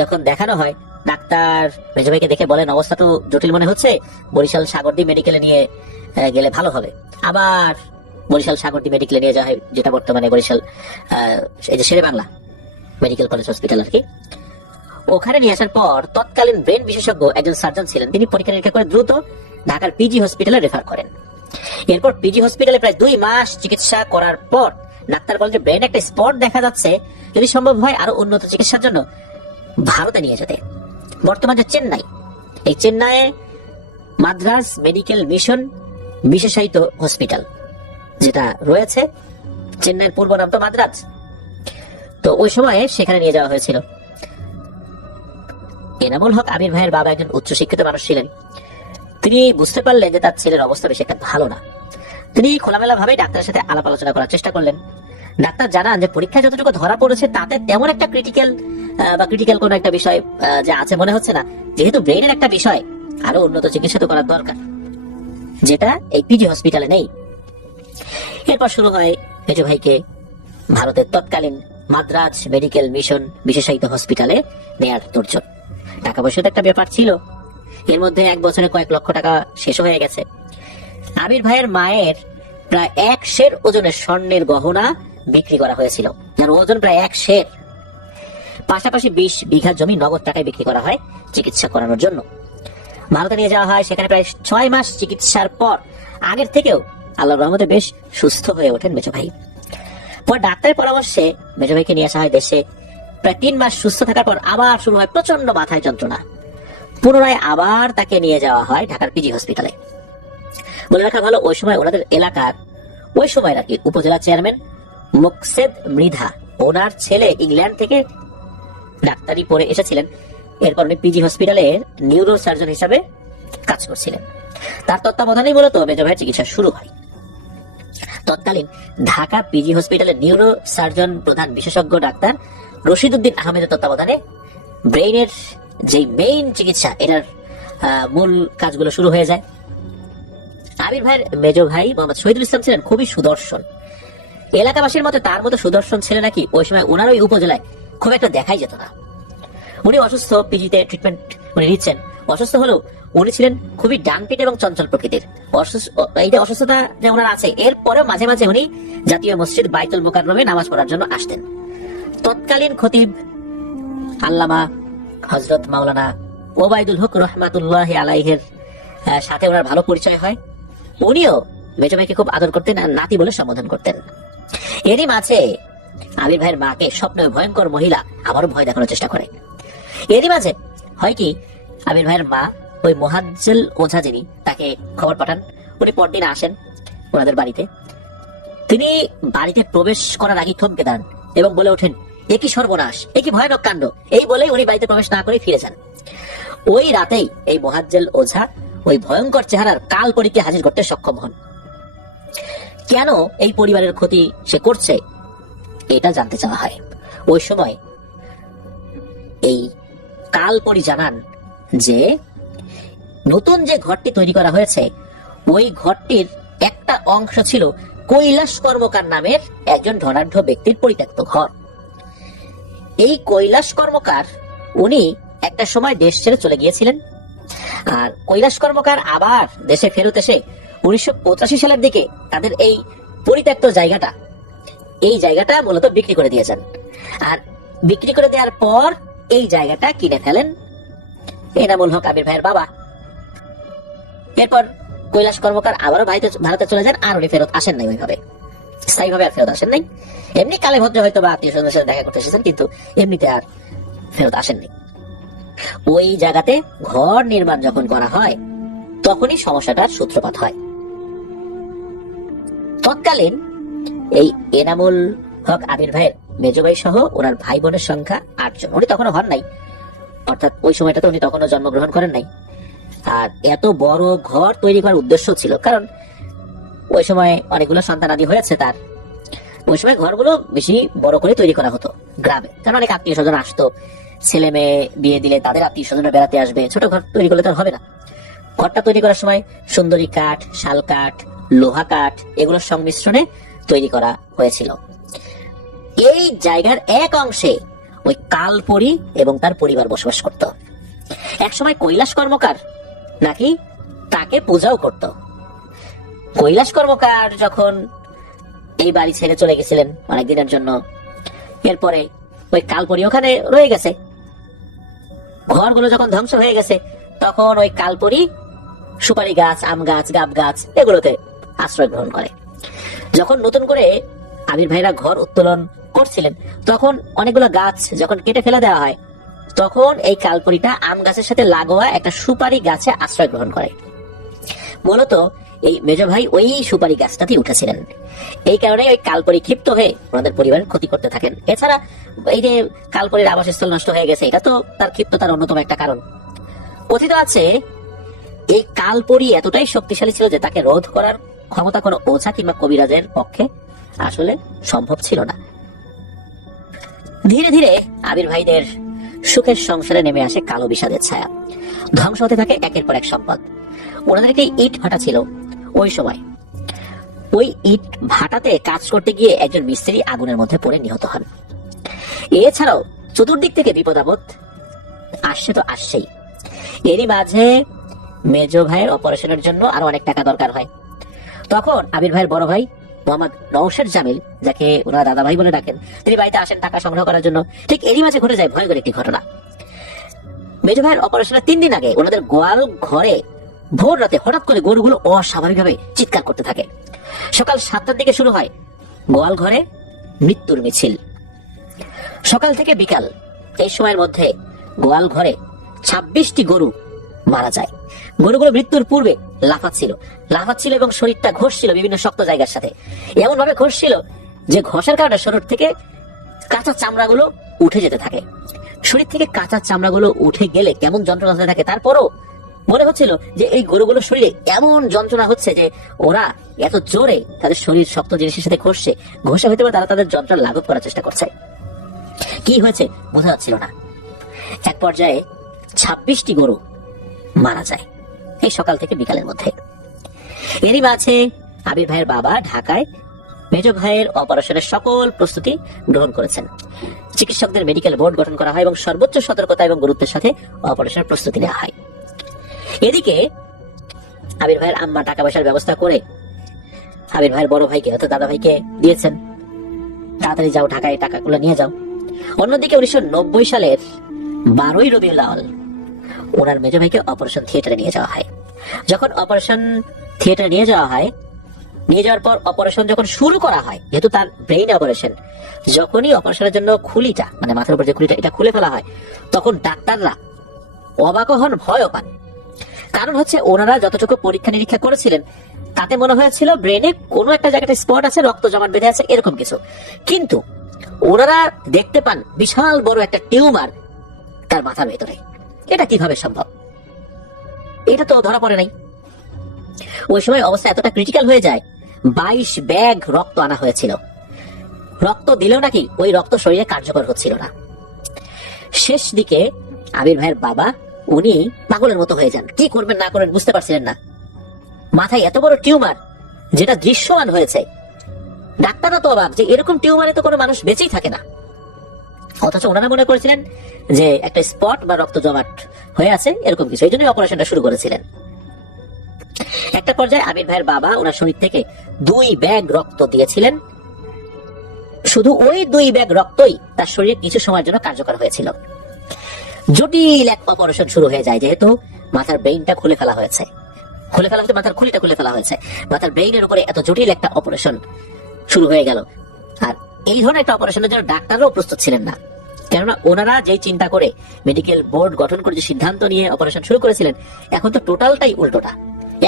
যখন দেখানো হয়, ডাক্তার মেজো ভাইকে দেখে বলেন অবস্থা তো জটিল মনে হচ্ছে, বরিশাল সাগরদী মেডিকেলে নিয়ে গেলে ভালো হবে। আবার বরিশাল সাগরদী মেডিকেলে নিয়ে যাওয়া হয়, যেটা বর্তমানে বরিশাল এই যে শেরে বাংলা মেডিকেল কলেজ হসপিটাল আর কি। ওখানে নিয়ে আসার পর তৎকালীন ব্রেন বিশেষজ্ঞ একজন সার্জন ছিলেন, তিনি পরীক্ষা নিরীক্ষা করে দ্রুত ঢাকার পিজি হসপিটালে রেফার করেন। এরপর পিজি হসপিটালে প্রায় 2 মাস চিকিৎসা করার পর ডাক্তার বলেন যে ব্রেন একটা স্পট দেখা যাচ্ছে, যদি সম্ভব হয় আরো উন্নত চিকিৎসার জন্য ভারতে নিয়ে যেতে। বর্তমানে চেন্নাই, এই চেন্নাইয়ে মাদ্রাজ মেডিকেল মিশন বিশেষায়িত হসপিটাল যেটা রয়েছে, চেন্নাইয়ের পূর্ব নাম তো মাদ্রাজ, তো ওই সময়ে সেখানে নিয়ে যাওয়া হয়েছিল। এনামুল হক আবির ভাইয়ের বাবা একজন উচ্চশিক্ষিত মানুষ ছিলেন। তিনি বুঝতে পারলেন যে তার ছেলের অবস্থা বেশি একটা ভালো না। তিনি খোলামেলা ভাবে ডাক্তারের সাথে আলাপ আলোচনা করার চেষ্টা করলেন। ডাক্তার জানান যে পরীক্ষায় যতটুকু ধরা পড়েছে তাতে তেমন একটা ক্রিটিক্যাল কোন একটা বিষয় যে আছে মনে হচ্ছে না, যেহেতু ব্রেনের একটা বিষয়, আরো উন্নত চিকিৎসা তো করার দরকার, যেটা এই পিজি হসপিটালে নেই। এরপর শুরু হয় মেজো ভাইকে ভারতের তৎকালীন মাদ্রাজ মেডিকেল মিশন বিশেষায়িত হসপিটালে নেয়ার তোড়জোড়। টাকা পয়সার একটা ব্যাপার ছিল, এর মধ্যে 1 বছরে কয়েক লক্ষ টাকা শেষ হয়ে গেছে। আবির ভাইয়ের মায়ের প্রায় 1 সের ওজনের স্বর্ণের গহনা বিক্রি করা হয়েছিল, যার ওজন প্রায় 1 সের। পাশাপাশি 20 বিঘা জমি নগদ টাকায় বিক্রি করা হয় চিকিৎসা করানোর জন্য। ভারতে নিয়ে যাওয়া হয়, সেখানে প্রায় 6 মাস চিকিৎসার পর আগের থেকেও আল্লাহর রহমতে বেশ সুস্থ হয়ে ওঠেন মেজো ভাই। পর ডাক্তারের পরামর্শে মেজো ভাইকে নিয়ে আসা হয় দেশে। প্রায় 3 মাস সুস্থ থাকার পর আবার শুরু হয় প্রচন্ড মাথায় যন্ত্রণা। পুনরায় আবার তাকে নিয়ে যাওয়া হয় ঢাকার পিজি হসপিটালে। বলে রাখা ভালো, ওই সময় ওনাদের এলাকার ওই সময় আর কি উপজেলা চেয়ারম্যান মুকসেদ মৃধা, ওনার ছেলে ইংল্যান্ড থেকে ডাক্তারি পড়ে এসেছিলেন। এরপর উনি পিজি হসপিটালের নিউরো সার্জন হিসাবে কাজ করছিলেন। তার তত্ত্বাবধানেই মূলত মেজো ভাইয়ের চিকিৎসা শুরু হয়। তৎকালীন ঢাকা পিজি হসপিটালের নিউরো সার্জন প্রধান বিশেষজ্ঞ ডাক্তার রশিদ উদ্দিন আহমেদের তত্ত্বাবধানে ব্রেইনের যে মেইন চিকিৎসা, এটার মূল কাজগুলো শুরু হয়ে যায়। আবির ভাইয়ের মেজো ভাই মোহাম্মদ শহীদুল ইসলাম ছিলেন খুবই সুদর্শন। এলাকাবাসীর মতে তার মতো সুদর্শন ছেলে নাকি ওই সময় ওনার ওই উপজেলায় খুব একটা দেখাই যেত না। উনি অসুস্থ, পিজিতে ট্রিটমেন্ট উনি নিচ্ছেন। অসুস্থ হলেও উনি ছিলেন খুবই ডানপিট এবং চঞ্চল প্রকৃতির। এই যে অসুস্থতা যে ওনার আছে, এরপরেও মাঝে মাঝে উনি জাতীয় মসজিদ বাইতুল মুকাররমে নামাজ পড়ার জন্য আসতেন। তৎকালীন খতিব আল্লামা হযরত মাওলানা ওবায়দুল হক রহমাতুল্লাহি আলাইহির সাথে ওনার ভালো পরিচয় হয়। উনিও মেজো ভাইকে খুব আদর করতেন আর নাতি বলে সম্বোধন করতেন। এরই মাঝে আবির ভাইয়ের মাকে স্বপ্নে ভয়ঙ্কর মহিলা আবারও ভয় দেখানোর চেষ্টা করে। এরই মাঝে হয় কি, আবির ভাইয়ের মা ওই মোহাজ্জেল ওঝা যিনি, তাকে খবর পাঠান। উনি পরদিন আসেন ওনাদের বাড়িতে। তিনি বাড়িতে প্রবেশ করার আগে থমকে দাঁড়ান এবং বলে ওঠেন, এ কি সর্বনাশ, এ কি ভয়ানক কাণ্ড। এই বলেই উনি বাড়িতে প্রবেশ না করে ফিরে যান। ওই রাতেই এই মোহাজ্জেল ওঝা ওই ভয়ঙ্কর চেহারার কাল পরীকে হাজির করতে সক্ষম হন। কেন এই পরিবারের ক্ষতি সে করছে, এটা জানতে চাওয়া হয়। ওই সময় এই কালপরি জানান যে নতুন যে ঘরটি তৈরি করা হয়েছে, ওই ঘরটির একটা অংশ ছিল কৈলাস কর্মকার নামের একজন ধনাঢ্য ব্যক্তির পরিত্যক্ত ঘর। এই কৈলাস কর্মকার উনি একটা সময় দেশ ছেড়ে চলে গিয়েছিলেন, আর কৈলাস কর্মকার আবার দেশে ফেরত এসে 1985 সালের দিকে তাদের এই পরিত্যক্ত জায়গাটা, এই জায়গাটা মূলত বিক্রি করে দিয়েছেন। আর বিক্রি করে দেওয়ার পর এই জায়গাটা কিনে ফেলেন এনামুল হক আবির ভাইয়ের বাবা। এরপর কৈলাস কর্মকার আবারও ভারতে চলে যান, আর উনি ফেরত আসেন নাই ওইভাবে, স্থায়ীভাবে আর ফেরত আসেন নাই। এমনি কালে ভদ্র হয়তো বা আত্মীয় স্বজনের সাথে দেখা করতে এসেছেন, কিন্তু এমনিতে আর ফেরত আসেননি। ওই জায়গাতে ঘর নির্মাণ যখন করা হয়, তখনই সমস্যাটার সূত্রপাত হয়। তৎকালীন এই এনামুল হক আবির ভাইয়ের মেজো ভাই সহ ওনার ভাই বোনের সংখ্যা 8 জন। উনি তখনও হন নাই, অর্থাৎ ওই সময়টাতে উনি তখনও জন্মগ্রহণ করেন নাই। আর এত বড় ঘর তৈরি করার উদ্দেশ্য ছিল, কারণ ওই সময় অনেকগুলো সন্তান আদি হয়েছে তার। ওই সময় ঘরগুলো বেশি বড় করে তৈরি করা হতো গ্রামে, কারণ অনেক আত্মীয় স্বজন আসতো। ছেলে মেয়ে বিয়ে দিলে তাদের আত্মীয় স্বজনরা বেড়াতে আসবে, ছোট ঘর তৈরি করলে তো হবে না। ঘরটা তৈরি করার সময় সুন্দরী কাঠ, শাল কাঠ, লোহা কাঠ এগুলোর সংমিশ্রণে তৈরি করা হয়েছিল। এই জায়গার এক অংশে ওই কালপরি এবং তার পরিবার বসবাস করত। একসময় কৈলাস কর্মকার নাকি তাকে পূজাও করত। কৈলাস কর্মকার যখন এই বাড়ি ছেড়ে চলে গেছিলেন অনেকদিনের জন্য, এরপরে ওই কালপরি ওখানে রয়ে গেছে। ঘরগুলো যখন ধ্বংস হয়ে গেছে তখন ওই কালপরি সুপারি গাছ, আম গাছ, গাব গাছ এগুলোতে আশ্রয় গ্রহণ করে। যখন নতুন করে আবির ভাইরা ঘর উত্তোলন করছিলেন তখন অনেকগুলো গাছ যখন কেটে ফেলে দেওয়া হয় তখন এই কালপরিটা আম গাছের সাথে লাগোয়া একটা সুপারি গাছে আশ্রয় গ্রহণ করে। মূলত এই মেজ ভাই ওই সুপারি গাছটাতেই উঠেছিলেন। এই কারণে ওই কালপরি ক্ষিপ্ত হয়ে ওনাদের পরিবারের ক্ষতি করতে থাকেন। এছাড়া এই যে কালপরির আবাসস্থল নষ্ট হয়ে গেছে, এটা তো তার ক্ষিপ্ততার অন্যতম একটা কারণ। কথিত আছে এই কালপরি এতটাই শক্তিশালী ছিল যে তাকে রোধ করার ক্ষমতা কোনো ওঝা কিংবা কবিরাজের পক্ষে আসলে সম্ভব ছিল না। ধীরে ধীরে আবির ভাইদের সুখের সংসারে নেমে আসে কালো বিষাদের ছায়া। ধ্বংস হতে থাকে একের পর এক সম্পদ। ওনাদের একটি ইট ভাটা ছিল ওই সময়। ওই ইট ভাটাতে কাজ করতে গিয়ে একজন মিস্ত্রি আগুনের মধ্যে পড়ে নিহত হন। এছাড়াও চতুর্দিক থেকে বিপদ আপদ আসছে তো আসছেই। এরই মাঝে মেজ ভাইয়ের অপারেশনের জন্য আরো অনেক টাকা দরকার হয়। তখন আবির ভাইয়ের বড় ভাই মোহাম্মদ নওশাদ জামিল, যাকে ওনারা দাদা ভাই বলে ডাকেন, তিনি বাড়িতে আসেন টাকা সংগ্রহ করার জন্য। ঠিক এরই মাঝে ঘটে যায় ভয়ঙ্কর একটি ঘটনা। মেজ ভাইয়ের অপারেশনের 3 দিন আগে ওনাদের গোয়াল ঘরে ভোর রাতে হঠাৎ করে গরুগুলো অস্বাভাবিকভাবে চিৎকার করতে থাকে। সকাল 7টার দিকে শুরু হয় গোয়াল ঘরে মৃত্যুর মিছিল। সকাল থেকে বিকাল এই সময়ের মধ্যে গোয়াল ঘরে 26টি গরু মারা যায়। গরুগুলো মৃত্যুর পূর্বে লাফাচ্ছিল এবং শরীরটা ঘষছিল বিভিন্ন শক্ত জায়গার সাথে। এমন ভাবে ঘষছিল যে ঘষার কারণে শরীর থেকে কাঁচা চামড়াগুলো উঠে যেতে থাকে। শরীর থেকে কাঁচা চামড়াগুলো উঠে গেলে কেমন যন্ত্রণা হতে থাকে, তারপরও মনে হচ্ছিল যে এই গরুগুলোর শরীরে এমন যন্ত্রণা হচ্ছে যে ওরা এত জোরে তাদের শরীর শক্ত জিনিসের সাথে ঘষে হইতে পারে তারা তাদের যন্ত্রণা লাঘব করার চেষ্টা করছে। কি হয়েছে বোঝা যাচ্ছিল না। এক পর্যায়ে 26টি গরু মারা যায় এই সকাল থেকে বিকালের মধ্যে। এরই মাঝে আবির ভাইয়ের বাবা ঢাকায় মেজ ভাইয়ের অপারেশনের সকল প্রস্তুতি গ্রহণ করেছেন। চিকিৎসকদের মেডিকেল বোর্ড গঠন করা হয় এবং সর্বোচ্চ সতর্কতা এবং গুরুত্বের সাথে অপারেশনের প্রস্তুতি নেওয়া হয়। এদিকে আবির ভাইয়ের আম্মা টাকা পয়সার ব্যবস্থা করে আবির ভাইয়ের বড় ভাইকে অর্থাৎ দাদা ভাইকে দিয়েছেন, তাড়াতাড়ি যাও ঢাকায় টাকাগুলো নিয়ে যাও। অন্যদিকে 1990 সালের 12ই রবিউল আউয়াল ওনার মেজ ভাইকে অপারেশন থিয়েটারে নিয়ে যাওয়া হয়। যখন অপারেশন থিয়েটারে নিয়ে যাওয়ার পর অপারেশন যখন শুরু করা হয়, যেহেতু তার ব্রেইন অপারেশন, যখনই অপারেশনের জন্য খুলিটা মানে মাথার উপর যে খুলিটা এটা খুলে ফেলা হয় তখন ডাক্তাররা অবাক হন, ভয়ও পান। কারণ হচ্ছে ওনারা যতটুকু পরীক্ষা নিরীক্ষা করেছিলেন তাতে মনে হয়েছিল ব্রেনে কোনো একটা জায়গাতে স্পট আছে, রক্ত জমাট বেঁধে আছে, এরকম কিছু। কিন্তু ওনারা দেখতে পান বিশাল বড় একটা টিউমার তার মাথার ভেতরে। এটা কিভাবে সম্ভব? এটা তো ধরা পড়ে নাই। ওই সময় অবস্থা এতটা ক্রিটিক্যাল হয়ে যায় 22 ব্যাগ রক্ত আনা হয়েছিল। রক্ত দিলেও নাকি ওই রক্ত শরীরে কার্যকর হচ্ছিল না। শেষ দিকে আবির ভাইয়ের বাবা উনি পাগলের মতো হয়ে যান। কি করবেন না করবেন বুঝতে পারছিলেন না। মাথায় এত বড় টিউমার যেটা দৃশ্যমান হয়েছে, ডাক্তাররা তো অবাক যে এরকম টিউমারে তো কোনো মানুষ বেঁচেই থাকে না। অথচ ওনারা মনে করেছিলেন যে একটা স্পট বা রক্ত জমাট হয়ে আছে এরকম কিছু, এই জন্যই অপারেশনটা শুরু করেছিলেন। একটা পর্যায়ে আবির ভাইয়ের বাবা ওনার শরীর থেকে 2 ব্যাগ রক্ত দিয়েছিলেন। শুধু ওই 2 ব্যাগ রক্তই তার শরীরে কিছু সময়ের জন্য কার্যকর হয়েছিল। জটিল এক অপারেশন শুরু হয়ে যায়, যেহেতু মাথার ব্রেইনটা খুলে ফেলা হয়েছে, মাথার খুলিটা খুলে ফেলা হয়েছে। মাথার ব্রেইনের উপরে এত জটিল একটা অপারেশন শুরু হয়ে গেল। আর এই ধরনের একটা অপারেশনের জন্য ডাক্তাররাও প্রস্তুত ছিলেন না, কেননা ওনারা যেই চিন্তা করে মেডিকেল বোর্ড গঠন করে যে সিদ্ধান্ত নিয়ে অপারেশন শুরু করেছিলেন, এখন তো টোটালটাই উল্টোটা।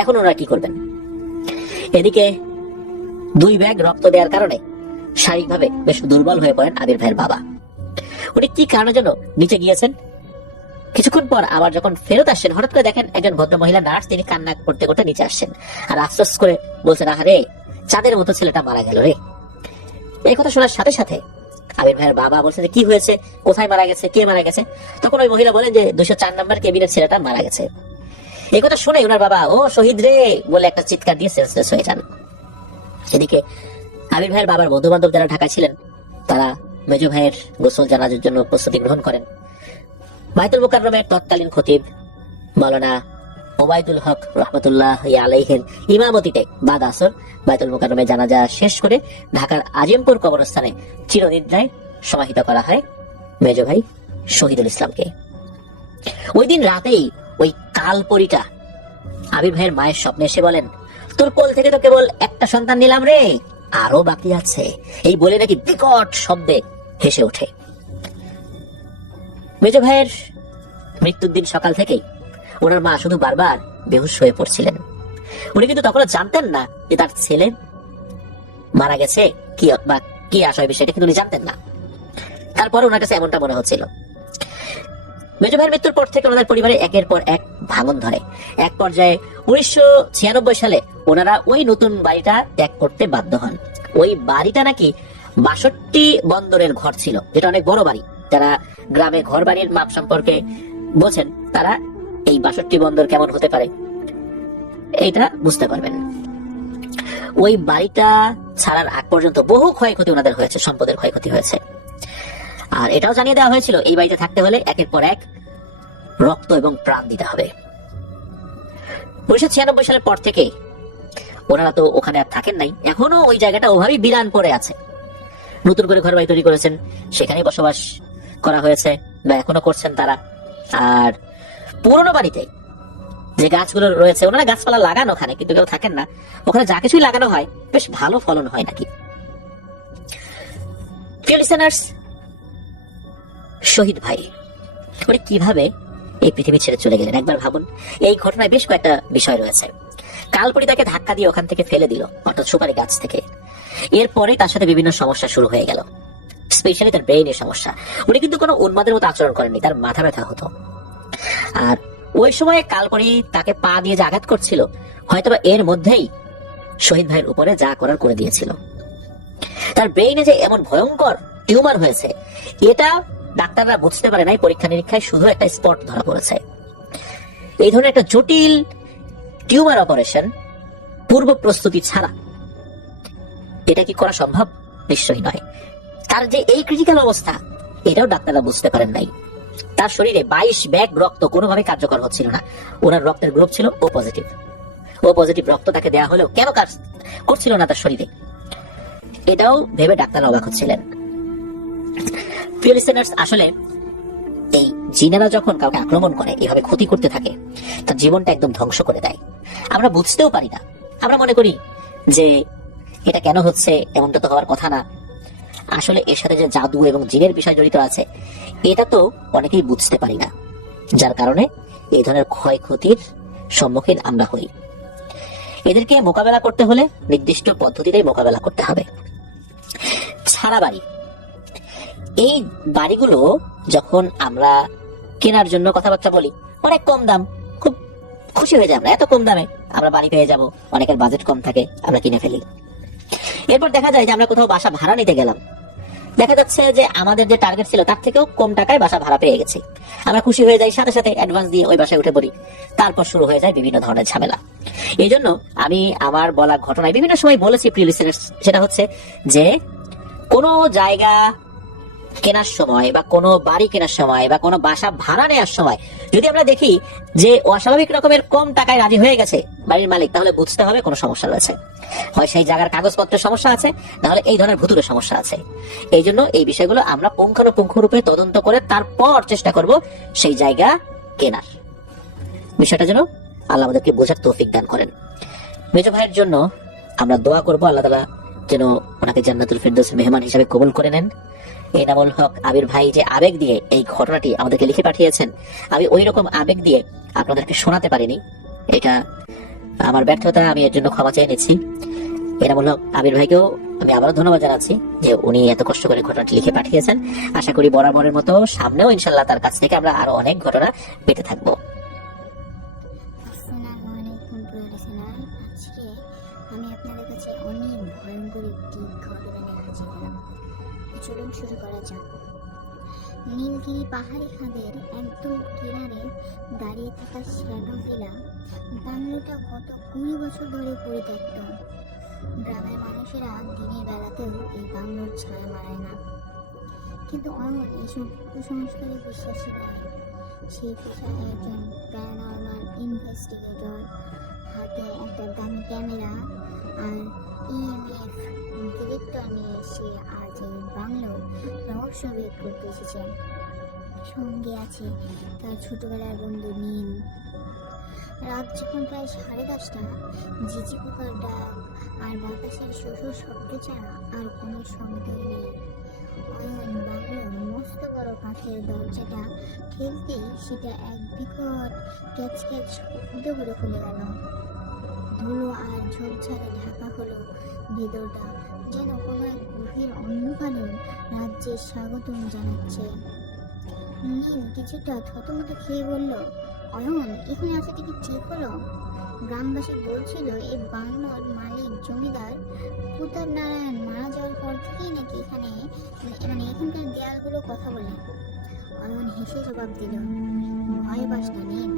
এখন ওনারা কি করবেন? এদিকে 2 ব্যাগ রক্ত দেওয়ার কারণে শারীরিকভাবে বেশ দুর্বল হয়ে পড়েন আবির ভাইয়ের বাবা। উনি কি কারণের জন্য নিচে গিয়েছেন, কিছুক্ষণ পর আবার যখন ফেরত আসছেন হঠাৎ করে দেখেন একজন ভদ্র মহিলা নার্স, তিনি কান্না করতে করতে নিচে আসছেন আর আফসোস করে বলছেন, আরে চাঁদের মতো ছেলেটা মারা গেল রে। এই কথা শোনার সাথে সাথে আবির ভাইয়ের বাবা বলছেন যে কি হয়েছে, কোথায় মারা গেছে, কে মারা গেছে? তখন ওই মহিলা বলেন যে 204 নম্বর কেবিনের ছেলেটা মারা গেছে। এই কথা শুনে ওনার বাবা ও শহীদ রে বলে একটা চিৎকার দিয়ে সেন্সলেস হয়ে যান। এদিকে আবির ভাইয়ের বাবার বন্ধু বান্ধব যারা ঢাকায় ছিলেন তারা মেজো ভাইয়ের গোসল জানাজার জন্য প্রস্তুতি গ্রহণ করেন। বাইতুল মুকাররমের তৎকালীন খতিব মাওলানা ওবায়দুল হক রহমতুল্লাহ আলাইহির ইমামতিতে বাদ আসর বাইতুল মুকাররমে জানাজা শেষ করে ঢাকার আজিমপুর কবরস্থানে চিরনিদ্রায় সমাহিত করা হয় মেজো ভাই শহীদুল ইসলামকে। ওই দিন রাতেই ওই কালপরিটা আবির ভাইয়ের মায়ের স্বপ্নে এসে বলেন, তোর কোল থেকে তো কেবল একটা সন্তান নিলাম রে, আরো বাকি আছে। এই বলে নাকি বিকট শব্দে হেসে ওঠে। মেজো ভাইয়ের মৃত্যুর দিন সকাল থেকেই ওনার মা শুধু বারবার বেহুশ হয়ে পড়ছিলেন। উনি কিন্তু তখনও জানতেন না যে তার ছেলে মারা গেছে, কি বা কি আসয় বিষয়টা কিন্তু উনি জানতেন না। তারপর ওনার কাছে এমনটা মনে হচ্ছিল। মেজো ভাইয়ের মৃত্যুর পর থেকে ওনাদের পরিবারে একের পর এক ভাঙন ধরে। এক পর্যায়ে 1996 সালে ওনারা ওই নতুন বাড়িটা ত্যাগ করতে বাধ্য হন। ওই বাড়িটা নাকি 62 বন্দরের ঘর ছিল, যেটা অনেক বড় বাড়ি। যারা গ্রামে ঘর বাড়ির মাপ সম্পর্কে বোঝেন তারা এই 62 বন্দর কেমন হতে পারে এইটা বুঝতে পারবেন। ওই বাড়িটা ছাড়ার আগ পর্যন্ত বহু ক্ষয়ক্ষতি ওনাদের হয়েছে, সম্পদের ক্ষয়ক্ষতি হয়েছে। আর এটাও জানিয়ে দেওয়া হয়েছিল এই বাড়িতে থাকতে হলে একের পর এক রক্ত এবং প্রাণ দিতে হবে। 1996 সালের পর থেকে ওনারা তো ওখানে আর থাকেন নাই, এখনো ওই জায়গাটা ওভাবেই বিরান পড়ে আছে। নতুন করে ঘর বাড়ি তৈরি করেছেন, সেখানেই বসবাস করা হয়েছে বা এখনো করছেন তারা। আর পুরোনো বাড়িতে যে গাছগুলো রয়েছে, ওনারা গাছপালা লাগানো ওখানে, কিন্তু কেউ থাকেন না। ওখানে যা কিছুই লাগানো হয় বেশ ভালো ফলন হয় নাকি। প্রিয় লিসেনার্স, শহীদ ভাই উনি কিভাবে এই পৃথিবী ছেড়ে চলে গেলেন একবার ভাবুন। এই ঘটনায় বেশ কয়েকটা বিষয় রয়েছে। কালপরি তাকে ধাক্কা দিয়ে ওখান থেকে ফেলে দিল, অর্থাৎ সুপারি গাছ থেকে। এরপরে তার সাথে বিভিন্ন সমস্যা শুরু হয়ে গেল, স্পেশালি তার ব্রেইনের সমস্যা। উনি কিন্তু কোনো উন্মাদের মতো আচরণ করেননি, তার মাথা ব্যথা হতো। আর ওই সময় কালপরি তাকে পা দিয়ে যে আঘাত করছিল, হয়তোবা এর মধ্যেই শহীদ ভাইয়ের উপরে যা করার করে দিয়েছিল। তার ব্রেইনে যে এমন ভয়ঙ্কর টিউমার হয়েছে এটা ডাক্তাররা বুঝতে পারে নাই। পরীক্ষা নিরীক্ষায় শুধু একটা স্পট ধরা পড়েছে। এই ধরনের একটা জটিল টিউমার অপারেশন পূর্ব প্রস্তুতি ছাড়া এটা কি করা সম্ভব? নিশ্চয়ই নয়। তার যে এই ক্রিটিক্যাল অবস্থা এটাও ডাক্তাররা বুঝতে পারেন নাই। তার শরীরে 22 ব্যাগ রক্ত কোনোভাবে কার্যকর হচ্ছিল না। ওনার রক্তের গ্রুপ ছিল ও পজিটিভ। ও পজিটিভ রক্ত তাকে দেয়া হলেও কেন কাজ করছিল না তার শরীরে, এটাও ভেবে ডাক্তাররা অবাক হচ্ছিলেন। প্রিয় লিসেনার্স, আসলে এই জিনেরা যখন কাউকে আক্রমণ করে, এভাবে ক্ষতি করতে থাকে, তার জীবনটা একদম ধ্বংস করে দেয়। আমরা বুঝতেও পারি না। আমরা মনে করি যে এটা কেন হচ্ছে, এমনটা তো হওয়ার কথা না। আসলে এর সাথে যে জাদু এবং জিনের বিষয় জড়িত আছে এটা তো অনেকেই বুঝতে পারি না, যার কারণে এই ধরনের ক্ষয়ক্ষতির সম্মুখীন আমরা হই। এদেরকে মোকাবেলা করতে হলে নির্দিষ্ট পদ্ধতিতেই মোকাবেলা করতে হবে। ছাড়া বাড়ি, এই বাড়িগুলো যখন আমরা কেনার জন্য কথাবার্তা বলি, অনেক কম দাম, খুব খুশি হয়ে যায় আমরা, এত কম দামে আমরা বাড়ি পেয়ে যাব। অনেকের বাজেট কম থাকে, আমরা কিনে ফেলি। এরপর দেখা যায় যে আমরা কোথাও বাসা ভাড়া নিতে গেলাম, দেখা যাচ্ছে যে আমাদের যে টার্গেট ছিল তার থেকেও কম টাকায় বাসা ভাড়া পেয়ে গেছি। আমরা খুশি হয়ে যাই, সাথে সাথে অ্যাডভান্স দিয়ে ওই বাসায় উঠে পড়ি। তারপর শুরু হয়ে যায় বিভিন্ন ধরনের ঝামেলা। এই জন্য আমি আমার বলা ঘটনায় বিভিন্ন সময় বলেছি প্রিয় লিসেনার্স, সেটা হচ্ছে যে কোনো জায়গা কেনার সময় বা কোনো বাড়ি কেনার সময় বা কোনো বাসা ভাড়া নেওয়ার সময় যদি আমরা দেখি যে অস্বাভাবিক রকমের কম টাকায় রাজি হয়ে গেছে বাড়ির মালিক, তাহলে বুঝতে হবে কোনো সমস্যা রয়েছে। হয় সেই জায়গার কাগজপত্রের সমস্যা আছে, নাহলে এই ধরনের ভুতুরে সমস্যা আছে। এই জন্য এই বিষয়গুলো আমরা পুঙ্খানুপুঙ্খ রূপে তদন্ত করে তারপর চেষ্টা করব সেই জায়গা কেনার। বিষয়টা যেন আল্লাহ আমাদেরকে বোঝার তৌফিক দান করেন। মেজো ভাইয়ের জন্য আমরা দোয়া করব, আল্লাহ তাআলা যেন ওনাকে জান্নাতুল ফেরদৌসের মেহমান হিসেবে কবুল করে নেন। এনামুল হক আবির ভাই যে আবেগ দিয়ে এই ঘটনাটি আমাদেরকে লিখে পাঠিয়েছেন, আমি ওই রকম আবেগ দিয়ে আপনাদেরকে শোনাতে পারিনি, এটা আমার ব্যর্থতা, আমি এর জন্য ক্ষমা চেয়ে নিচ্ছি। এনামুল হক আবির ভাইকেও আমি আবারও ধন্যবাদ জানাচ্ছি যে উনি এত কষ্ট করে ঘটনাটি লিখে পাঠিয়েছেন। আশা করি বরাবরের মতো সামনেও ইনশাল্লাহ তার কাছ থেকে আমরা আরো অনেক ঘটনা পেতে থাকবো। আসসালামু আলাইকুম প্রিয় লিসেনার, আজকে আমি আপনাদের কাছে অনেক ভয়ঙ্কর একটি ঘটনা নিয়ে হাজির হলাম। চলুন শুরু করা যাক। নীলগিরি পাহাড়ি খাদের একদম কিনারে দাঁড়িয়ে থাকা শ্যাডো ভিলা বাংলোটা গত 20 বছর ধরে পরিত্যক্ত। গ্রামের মানুষেরা দিনের বেলাতেও এই বাংলোর ছায়া মারায় না, কিন্তু অমন এসব কুসংস্কারে বিশ্বাসী নয়। সেই পেশায় একজন প্যারানর্মাল ইনভেস্টিগেটর, হাতে একটা দামি ক্যামেরা আর ইএমএফ ডিরেক্টর নিয়ে সে আজ এই বাংলোর রহস্য ভেদ করতে এসেছে। সঙ্গে আছে তার ছোটবেলার বন্ধু নীল। রাত যখন প্রায় 10:30, ঝিঝি পোকার ডাক আর বাতাসের শোষর শব্দ ছাড়া আর কোনো শব্দই নেই। অয়ন বাংলোর মস্ত বড় কাঠের দরজাটা ঠেলতেই সেটা এক বিকট ক্যাচ ক্যাচ শব্দ করে খুলে গেল। ধুলো আর ঝোপঝাড়ে ঢাকা হলো ভেতরটা, যেন কোনো এক গভীর অন্ধকারের রাজ্যের স্বাগতম জানাচ্ছে। নীল কিছুটা থতমত খেয়ে বলল, অয়ন, এখানে আসাটা কি ঠিক হলো? গ্রামবাসী বলছিল এই বাংলোর মালিক জমিদার প্রতাপ নারায়ণ মারা যাওয়ার পর থেকেই নাকি এখানকার দেয়ালগুলো কথা বলে। অয়ন হেসে জবাব দিল, ভয় পাস না নীল,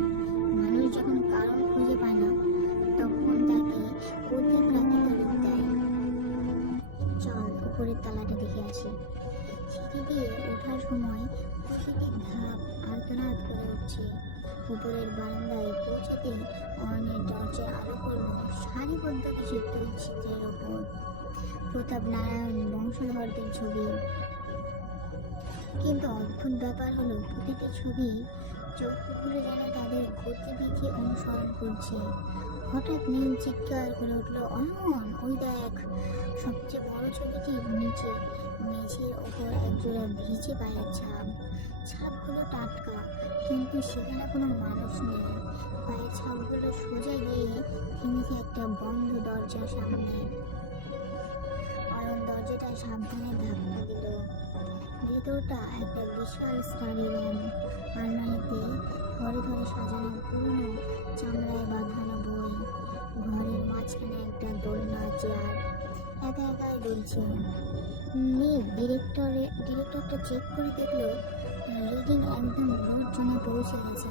মানুষ যখন কারণ খুঁজে পায় না তখন তাকে অতি প্রাকৃত রূপ দেয়। চল উপরের তলাটা দেখে আসি। সিঁড়ি দিয়ে ওঠার সময় প্রতিটি ধাপ আর্তনাদ করে উঠছে। উপরের বারান্দায় পৌঁছাতে অয়নের দরজা আলো করল সারিবদ্ধ কিছু চিত্রের ওপর প্রতাপ নারায়ণ বংশধরদের ছবি। কিন্তু অদ্ভুত ব্যাপার হলো প্রতিটি ছবি চোখগুলো যেন তাদের গতিবিধি অনুসরণ করছে। হঠাৎ নীল চিৎকার করে উঠল, অয়ন, ওই দেখ! সবচেয়ে বড় ছবিটির নিচে মেঝের ওপর একজোড়া ভিজে পায়ের ছাপ। ছাপগুলো টাটকা, কিন্তু সেখানে কোনো মানুষ নেই। পায়ের ছাপগুলো সোজা গিয়ে থেমেছে একটা বন্ধ দরজার সামনে। অয়ন দরজাটা সাবধানে ধাক্কা দিল। ভেতরটা একটা বিশাল স্টাডি রুম। আলমারিতে ঘরে ঘরে সাজানো পুরনো চামড়ায় বাঁধানো বই। ঘরের মাঝখানে একটা দোলনা চেয়ার একা একাই দুলছে। নীল ডিরেক্টরটা চেক করে দেখলো রিডিং একদম রোড জোনে পৌঁছে গেছে।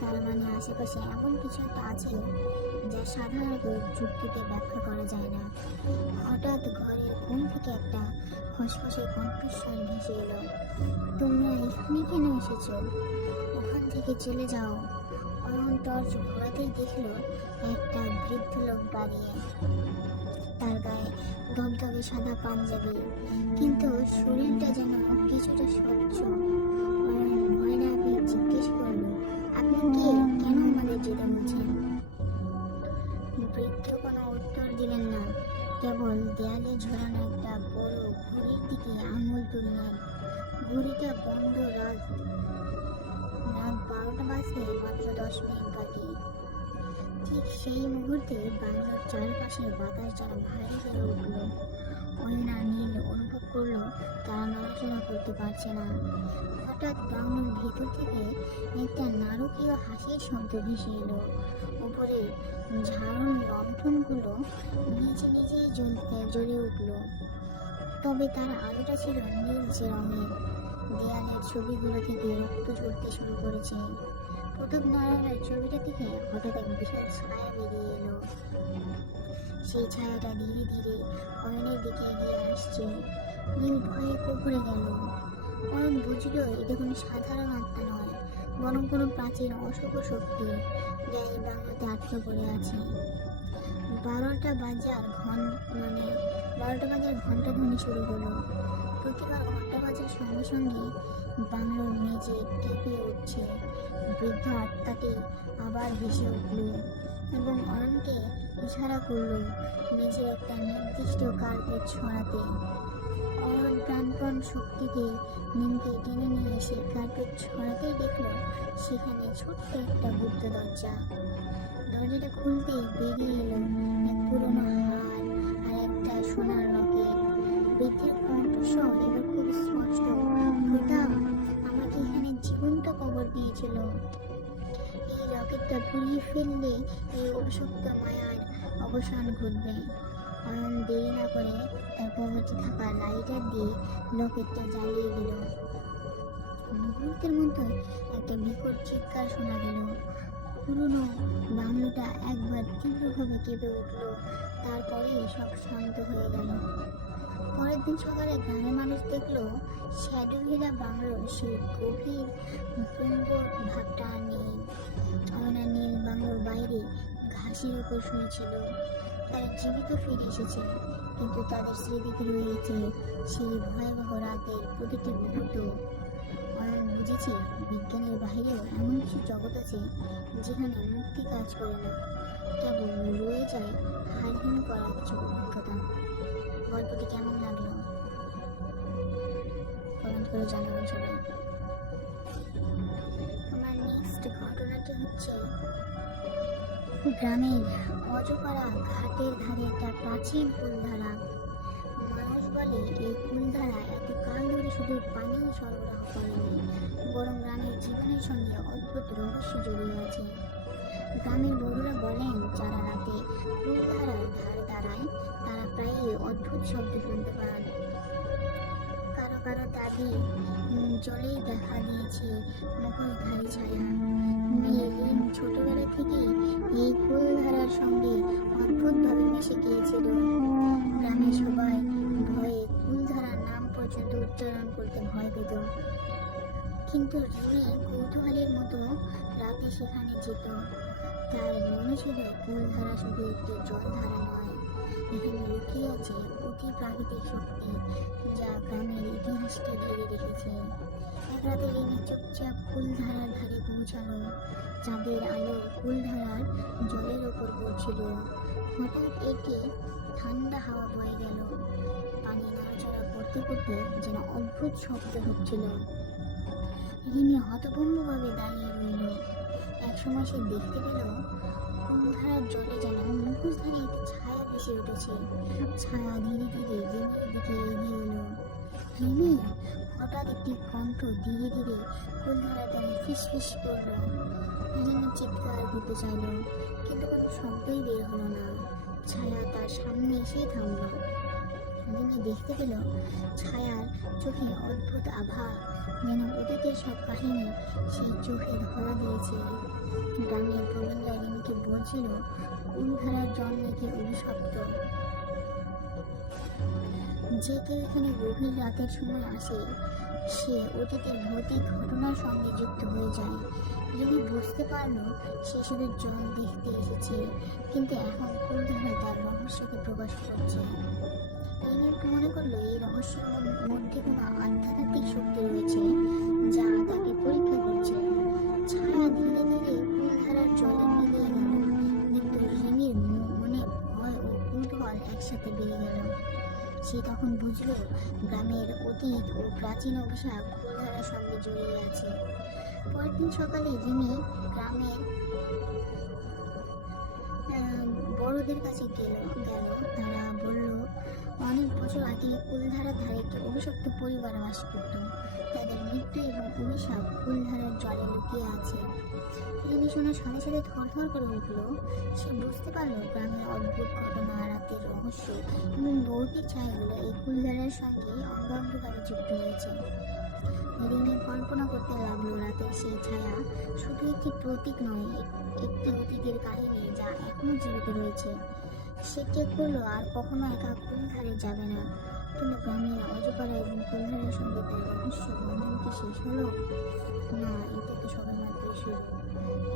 তার মানে আশেপাশে এমন কিছু একটা আছে যা সাধারণত যুক্তিতে ব্যাখ্যা করা যায় না। হঠাৎ ঘরের কোণ থেকে একটা খসখসে কণ্ঠস্বর ভেসে এলো, তোমরা এখানে কেন এসেছো? ওখান থেকে চলে যাও। অয়ন টর্চ ঘোরাতেই দেখলো একটা বৃদ্ধ লোক দাঁড়িয়ে। তার গায়ে ধবধবে সাদা পাঞ্জাবি, কিন্তু শরীরটা যেন কিছুটা স্বচ্ছ। অয়ন ভয় না পেয়ে জিজ্ঞেস করলো, আপনি কে? কেন আমাদের যেতে বলছেন? বৃদ্ধ কোনো উত্তর দিলেন না, কেবল দেয়ালে ঝোলানো একটা বড় ঘড়ির দিকে আঙুল তুললেন। ঘড়িটা বন্ধ। রাত 12টা বাজতে মাত্র 10 মিনিট বাকি। ঠিক সেই মুহূর্তে বাংলার চারপাশের বাতাস যেন ভারী হয়ে উঠল। অয়ন আর নীল অনুভব করলো তারা নড়াচড়া করতে পারছে না। হঠাৎ বাংলার ভেতর থেকে একটা নারকীয় হাসির শব্দ ভেসে এলো। উপরে ঝাড়ন লণ্ঠনগুলো নিজে নিজেই জ্বলে উঠল, তবে তার আলোটা ছিল নীলচে রঙের। দেয়ালের ছবিগুলো থেকে রক্ত ঝরতে শুরু করেছে। প্রতাপ নারায়ণের ছবিটা থেকে হঠাৎ এক বিশাল ছায়া বেরিয়ে এলো। সেই ছায়াটা ধীরে ধীরে অয়নের দিকে এগিয়ে আসছে। নীল ভয়ে কুঁকড়ে গেল। অয়ন বুঝলো এটা কোনো সাধারণ আত্মা নয়, বরং কোনো প্রাচীন অশুভ শক্তি যা এই বাংলাতে আটকে পড়ে আছে। 12টা বাজার ঘন্টা ধ্বনি শুরু হলো। প্রতিবার ঘন্টা বাজার সঙ্গে সঙ্গে বাংলোর মেঝে কেঁপে উঠছে। বৃদ্ধ আত্মাটি আবার ভেসে উঠল এবং অয়নকে ইশারা করলো মেঝের একটা নির্দিষ্ট কার্পেট ছড়াতে। অয়ন প্রাণপণ শক্তিতে নীলকে টেনে নিয়ে এসে কার্পেট ছড়াতেই দেখলো সেখানে ছোট্ট একটা গুপ্ত দরজা। দরজাটা খুলতেই বেরিয়ে এলো এক পুরোনো হার আর একটা সোনার লকেট। বৃদ্ধের কণ্ঠস্বর এবার খুব স্পষ্ট, প্রতাপ আমাকে এখানে জীবন্ত কবর দিয়েছিল। এই লকেটটা পুড়িয়ে ফেললে এই অভিশপ্ত মায়ার অবসান ঘটবে। অয়ন দেরি না করে তার পকেটে থাকা লাইটার দিয়ে লকেটটা জ্বালিয়ে দিল। পর্যন্ত একটা বিকট চিৎকার শোনা গেল। পুরনো বাংলোটা একবার তীব্রভাবে কেঁপে উঠল, তারপরে সব শান্ত হয়ে গেল। পরের দিন সকালে গ্রামের মানুষ দেখলো শ্যাডো ভিলা বাংলোর সেই গভীর সুন্দর ভাবটা আর নেই। অয়না নীল বাংলোর বাইরে ঘাসের উপর শুয়েছিল। তারা জীবিত ফিরে এসেছে, কিন্তু তাদের স্মৃতিতে রয়েছে সেই ভয়াবহ রাতের প্রতিটি মুহূর্ত। অয়ন বুঝেছে বিজ্ঞানের বাইরেও এমন কিছু জগৎ আছে যেখানে মুক্তি কাজ করে না, কেবল রয়ে যায় হারহীন করা কিছু অভিজ্ঞতা। গল্পটি কেমন লাগলো কমেন্ট করে জানাবেন সবাই। আমার নেক্সট ঘটনাটি হচ্ছে গ্রামের অজপাড়া ঘাটের ধারে একটা প্রাচীন কুলধারা। মানুষ বলে এই কুলধারা এত কাল ধরে শুধু পানি সরবরাহ করেনি, বরং গ্রামের জীবনের সঙ্গে অদ্ভুত রহস্য জড়িয়ে আছে। গ্রামের বড়রা বলেন যারা রাতে কুলধারার ধার দাঁড়ায় তারা প্রায়ই অদ্ভুত শব্দ শুনতে পান। কারো কারো দাবি জলেই দেখা দিয়েছে মুখোশধারী ছায়া। মেয়ে রিম ছোটবেলা থেকেই এই কুলধারার সঙ্গে অদ্ভুতভাবে মিশে গিয়েছিল। গ্রামের সবাই ভয়ে কুলধারার নাম পর্যন্ত উচ্চারণ করতে ভয় পেত, কিন্তু রিমি কৌতূহলের মতো রাতে সেখানে যেত। তার মনে ছিল কুলধারা শুধু একটি জলধারা নয়, এখানে লুকিয়ে আছে অতি প্রাকৃতিক শক্তি যা গ্রামের ইতিহাসকে ঘিরে রেখেছে। এক রাতে রিমি চুপচাপ কুলধারার ধারে পৌঁছালো। চাঁদের আলো কুলধারার জলের ওপর পড়ছিল। হঠাৎ একটি ঠান্ডা হাওয়া বয়ে গেল, পানি নাড়াচাড়া করতে করতে যেন অদ্ভুত শব্দ হচ্ছিল। রিমি হতভম্বভাবে দাঁড়িয়ে রইল। একসময় সে দেখতে পেল কুলধারার জলে যেন মুখোশধারী একটি ছায়া ভেসে উঠেছে। ছায়া ধীরে ধীরে রিমির দিকে এগিয়ে এলো। রিমি! হঠাৎ একটি কণ্ঠ ধীরে ধীরে কুলধারার ধারে ফিস ফিস করল। রিমি চিৎকার করতে চাইল, কিন্তু কোনো শব্দই বের হলো না। ছায়া তার সামনে এসে থামল। রিমি দেখতে পেল ছায়ার চোখে অদ্ভুত আভা, যেন অতীতের সব কাহিনী সেই চোখে ধরা দিয়েছে। গ্রামের প্রবীণরা রিমিকে বলছিল কুলধারার জল নাকি অভিশপ্ত। যে কেউ এখানে গভীর রাতের সময় আসে সে অতীতের ভৌতিক ঘটনার সঙ্গে যুক্ত হয়ে যায়। রিমি বুঝতে পারল সে শুধু জল দেখতে এসেছে, কিন্তু এখন কুলধারা তার রহস্যকে প্রকাশ করছে। রিমি মনে করলো এই রহস্যের মধ্যে কোনো আধ্যাত্মিক শক্তি রয়েছে যা তাকে পরীক্ষা করছে। ছায়া ধীরে ধীরে কুলধারার জলে মিলিয়ে গেল, কিন্তু রিমির মনে ভয় ও কৌতূহল একসাথে বেড়ে গেল। সে তখন বুঝল গ্রামের অতীত ও প্রাচীন অভিশাপ কুলধারার সঙ্গে জড়িয়ে আছে। পরের দিন সকালে রিমি গ্রামের বড়দের কাছে গেল। তারা বলল অনেক বছর আগে কুলধারার ধারে একটি অভিশপ্ত পরিবার বাস করত। তাদের মৃত্যু এবং অভিশাপ কুলধারার জলে লুকিয়ে আছে। রিমি শোনার সাথে সাথে থরথর করে উঠল। সে বুঝতে পারল গ্রামের অদ্ভুত ঘটনা, রাতের রহস্য এবং ভৌতিক ছায়াগুলো এই কুলধারার সঙ্গে অঙ্গাঙ্গিভাবে যুক্ত হয়েছে। রিমি কল্পনা করতে লাগলো রাতের সেই ছায়া শুধু একটি প্রতীক নয়, একটি অতীতের কাহিনী যা এখনো জীবিত রয়েছে। সে ঠিক করলো আর কখনো একা কুলধারে যাবে না। কিন্তু গ্রামের অজপাড়া এবং কুলধারের সঙ্গে তার রহস্য বন্ধন কি শেষ হলো? না, এটা তো সবে মাত্র শুরু।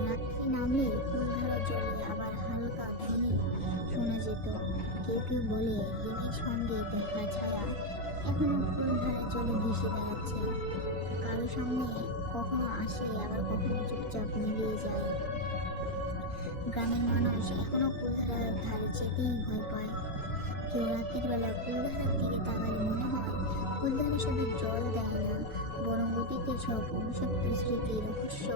রাত্রি নামলে কুলধারার জলে আবার হালকা ধ্বনি শোনা যেত। কেউ কেউ বলে রিমির সঙ্গে দেখা ছায়া এখনো কুলধারার জলে ভেসে বেড়াচ্ছে। কারো সামনে কখনো আসে, আবার কখনো চুপচাপ মিলিয়ে যায়। গ্রামের মানুষ এখনো কুলধারার ধারে যেতেই ভয় পায়। কেউ রাতের বেলা কুলধারার দিকে তাকালে মনে হয় কুলধারা শুধু জল দেয় না, বরং অতীতের সব অভিশপ্ত স্মৃতি, রহস্য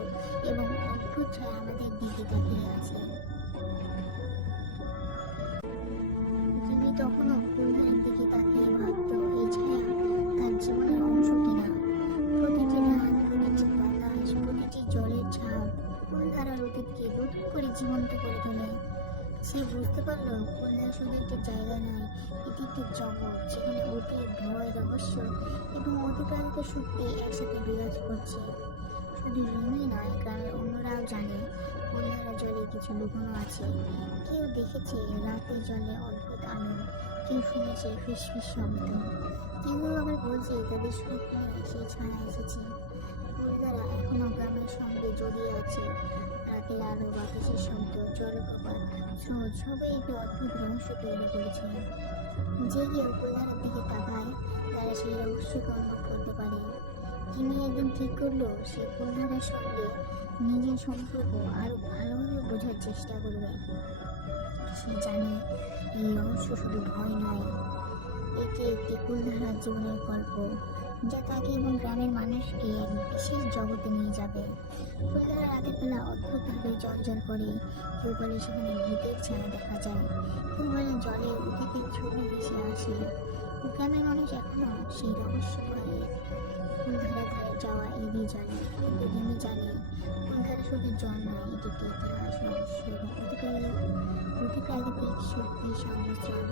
এবং অদ্ভুত ছায়া আমাদের দিকে তাকিয়ে আছে। রিমি তখনও কুলধারার দিকে তাকিয়ে ভাবত এই ছায়া তার জীবনের অংশ কিনা। প্রতিটি রাত, প্রতিটি বাতাস, প্রতিটি জলের ছাপ কুলধারার অতীতকে নতুন করে জীবন্ত করে তোলে। সে বুঝতে পারল কুলধারা শুধু একটি জায়গা নয়, এটি একটি জগৎ যেখানে অতীত, ভয়, রহস্য এবং অতিপ্রাকৃত শক্তি একসাথে বিরাজ করছে। শুধু রিমি নয়, গ্রামের অন্যরাও জানে কলধারা জলে কিছু লুকানো আছে। কেউ দেখেছে রাতে জলে অদ্ভুত আলো, কেউ শুনেছে ফিসফিস শব্দ, কেউ আবার বলছে তাদের স্বপ্নে সেই ছায়া এসেছে। কলধারা এখনো গ্রামের সঙ্গে জড়িয়ে আছে। রাতের আলো, বাতাসের শব্দ, জলপ্রপাত, স্রোত সবই একটি অদ্ভুত রহস্য তৈরি করেছে। যে কেউ কলধারার দিকে তাকায় তারা সেই রহস্যকে অনুভব করতে পারে। তিনি একদিন ঠিক করলো সে কলধারার সঙ্গে নিজের সম্পর্ক আরো ভালোভাবে বোঝার চেষ্টা করবে। সে জানে এই রহস্য শুধু ভয় নয়, এটি একটি কলধারার জীবনের গল্প, যা তাকে এবং গ্রামের মানুষকে এক বিশেষ জগতে নিয়ে যাবে। কলধারা রাতের বেলা অদ্ভুতভাবে জ্বলজ্বল করে। কেউ বলে সেখানে ভূতের ছায়া দেখা যায়, কেউ বলে জলে অতীতের ছবি ভেসে আসে। গ্রামের মানুষ এখনো সেই রহস্য করে কলধারা ধারে যাওয়া এড়িয়ে জানে, কিন্তু রিমি জানে কলধারা শুধু জল নয়, এটি একটি ইতিহাস, রহস্য এবং অতিপ্রাকৃতিক শক্তির সংমিশ্রণ।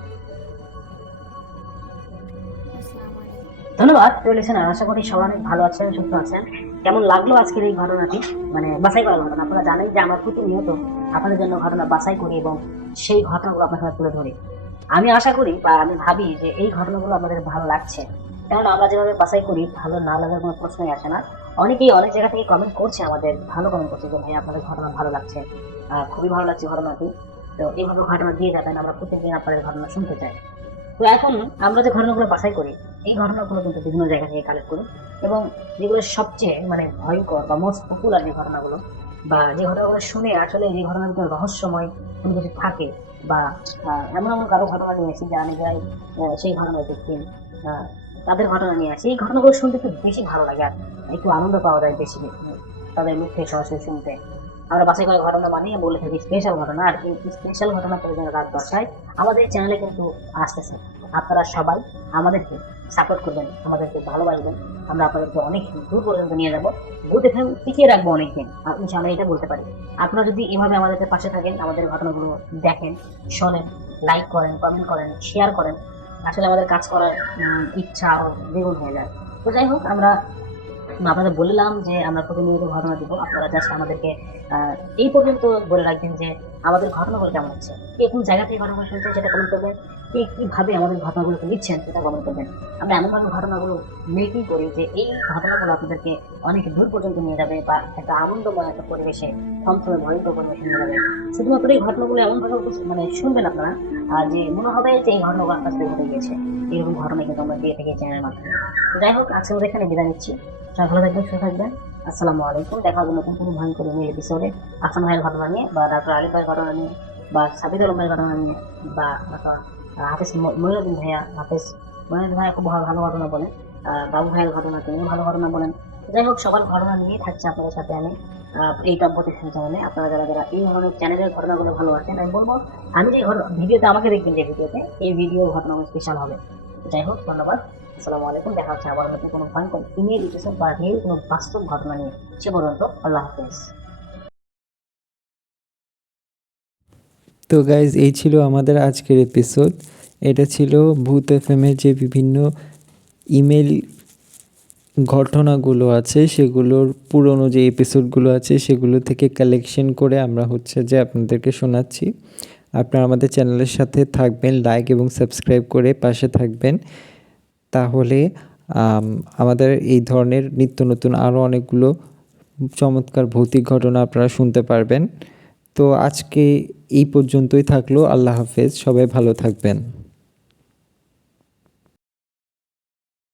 আসসালামু আলাইকুম। ধন্যবাদ প্রিয় লিসেনার, আশা করি সবাই অনেক ভালো আছেন, সুস্থ আছেন। কেমন লাগলো আজকের এই ঘটনাটি, মানে বাছাই করা ঘটনা? আপনারা জানেন যে আমরা প্রতিনিয়ত আপনাদের জন্য ঘটনা বাছাই করি এবং সেই ঘটনাগুলো আপনার সাথে তুলে ধরি। আমি আশা করি বা আমি ভাবি যে এই ঘটনাগুলো আমাদের ভালো লাগছে, কারণ আমরা যেভাবে বাছাই করি ভালো না লাগার কোনো প্রশ্নই আসে না। অনেকেই অনেক জায়গা থেকে কমেন্ট করছে, আমাদের ভালো কমেন্ট করছে যে ভাই আপনাদের ঘটনা ভালো লাগছে, খুবই ভালো লাগছে ঘটনাটি। তো এইভাবে ঘটনা দিয়ে যাবেন, আমরা প্রত্যেকদিন আপনাদের ঘটনা শুনতে চাই। তো এখন আমরা যে ঘটনাগুলো বাছাই করি এই ঘটনাগুলো কিন্তু বিভিন্ন জায়গা থেকে কালেক্ট করি, এবং যেগুলো সবচেয়ে মানে ভয়ঙ্কর বা মোস্ট পপুলার যে ঘটনাগুলো, বা যে ঘটনাগুলো শুনে আসলে যে ঘটনার ভিতরে রহস্যময় কোনো কিছু থাকে, বা এমন এমন কারো ঘটনা নিয়ে আসি যা নিজেরাই সেই ঘটনা দেখি, তাদের ঘটনা নিয়ে আসি। এই ঘটনাগুলো শুনতে একটু বেশি ভালো লাগে, আর একটু আনন্দ পাওয়া যায় বেশি তাদের মুখ থেকে সরাসরি শুনতে। আমরা বাছাই করা ঘটনা বানিয়ে বলে থাকি স্পেশাল ঘটনা, আর এই স্পেশাল ঘটনা প্রয়োজন রাত 10টায় আমাদের চ্যানেলে কিন্তু আসতেছে। আপনারা সবাই আমাদেরকে সাপোর্ট করবেন, আমাদেরকে ভালোবাসবেন, আমরা আপনাদেরকে অনেক দূর পর্যন্ত নিয়ে যাবো, গুড এফএম টিকিয়ে রাখবো অনেকদিন। আর ইনশাআল্লাহ এটা বলতে পারি, আপনারা যদি এভাবে আমাদের পাশে থাকেন, আমাদের ঘটনাগুলো দেখেন, শোনেন, লাইক করেন, কমেন্ট করেন, শেয়ার করেন, আসলে আমাদের কাজ করার ইচ্ছা আরো দ্বিগুণ হয়ে যায়। তো যাই হোক, আমরা আপনাদের বললাম যে আমরা প্রতিনিয়ত ঘটনা দিব, আপনারা জাস্ট আমাদেরকে এই পর্যন্ত বলে রাখবেন যে আমাদের ঘটনাগুলো কেমন হচ্ছে, কে কোন জায়গা থেকে ঘটনাগুলো শুনছেন সেটা কমেন্ট করবেন, কে কীভাবে আমাদের ঘটনাগুলোকে নিচ্ছেন সেটা কমেন্ট করবেন। আমরা এমনভাবে ঘটনাগুলো মেকিং করি যে এই ঘটনাগুলো আপনাদেরকে অনেক দূর পর্যন্ত নিয়ে যাবে, বা একটা আনন্দময় একটা পরিবেশে, থমথমে ভয়ঙ্কর পরিবেশে নিয়ে যাবে। শুধুমাত্র এই ঘটনাগুলো এমনভাবে মানে শুনবেন আপনারা যে মনে হবে যে এই ঘটনাগুলো আপনার সাথে ঘটে গিয়েছে। এরকম ঘটনা কিন্তু আমরা দিয়ে থাকি চ্যানেলের মাধ্যমে। তো যাই হোক, আজকে আমরা এখানে বিদায় নিচ্ছি। সবাই ভালো থাকবেন, সুস্থ থাকবেন। আসসালামু আলাইকুম। দেখা হবে নতুন কোনো ভয়ঙ্কর মেল এপিসোডে, আসান ভাইয়ের ঘটনা নিয়ে, বা ডাক্তার আলিফ ভাইয়ের ঘটনা নিয়ে, বা সাবিদ আলমের ঘটনা নিয়ে, বা হাফেজ মইনুদ্দিন ভাইয়া, হাফেজ মইনুদ্দিন ভাইয়া খুব ভালো ঘটনা বলেন, বাবু ভাইয়ের ঘটনা তিনিও ভালো ঘটনা বলেন। যাই হোক, সবার ঘটনা নিয়ে থাকছে আপনাদের সাথে আমি এই কাব্যতে চ্যানেলে। আপনারা যারা যারা এই ধরনের চ্যানেলের ঘটনাগুলো ভালোবাসেন, আমি বলবো আমি যে ভিডিওতে আমাকে দেখবেন, যে ভিডিওতে এই ভিডিও ঘটনাগুলো স্পেশাল হবে। যাই হোক, ধন্যবাদ। আসসালামু আলাইকুম। দেখা হচ্ছে আবার নতুন কোনো ভয়ঙ্কর ইমেল এপিসোড বা রিয়েল কোনো বাস্তব ঘটনা নিয়ে। সে পর্যন্ত আল্লাহ হাফেজ। তো গাইজ, এই ছিল আমাদের আজকের এপিসোড। এটা ছিল ভূত এফএমের যে বিভিন্ন ইমেল ঘটনাগুলো আছে সেগুলোর পুরনো যে এপিসোডগুলো আছে সেগুলো থেকে কালেকশন করে আমরা যে আপনাদেরকে শোনাচ্ছি। আপনারা আমাদের চ্যানেলের সাথে থাকবেন, লাইক এবং সাবস্ক্রাইব করে পাশে থাকবেন, তাহলে আমাদের এই ধরনের নিত্য নতুন আরও অনেকগুলো চমৎকার ভৌতিক ঘটনা আপনারা শুনতে পারবেন। তো আজকে এই পর্যন্তই থাকলো। আল্লাহ হাফেজ, সবাই ভালো থাকবেন।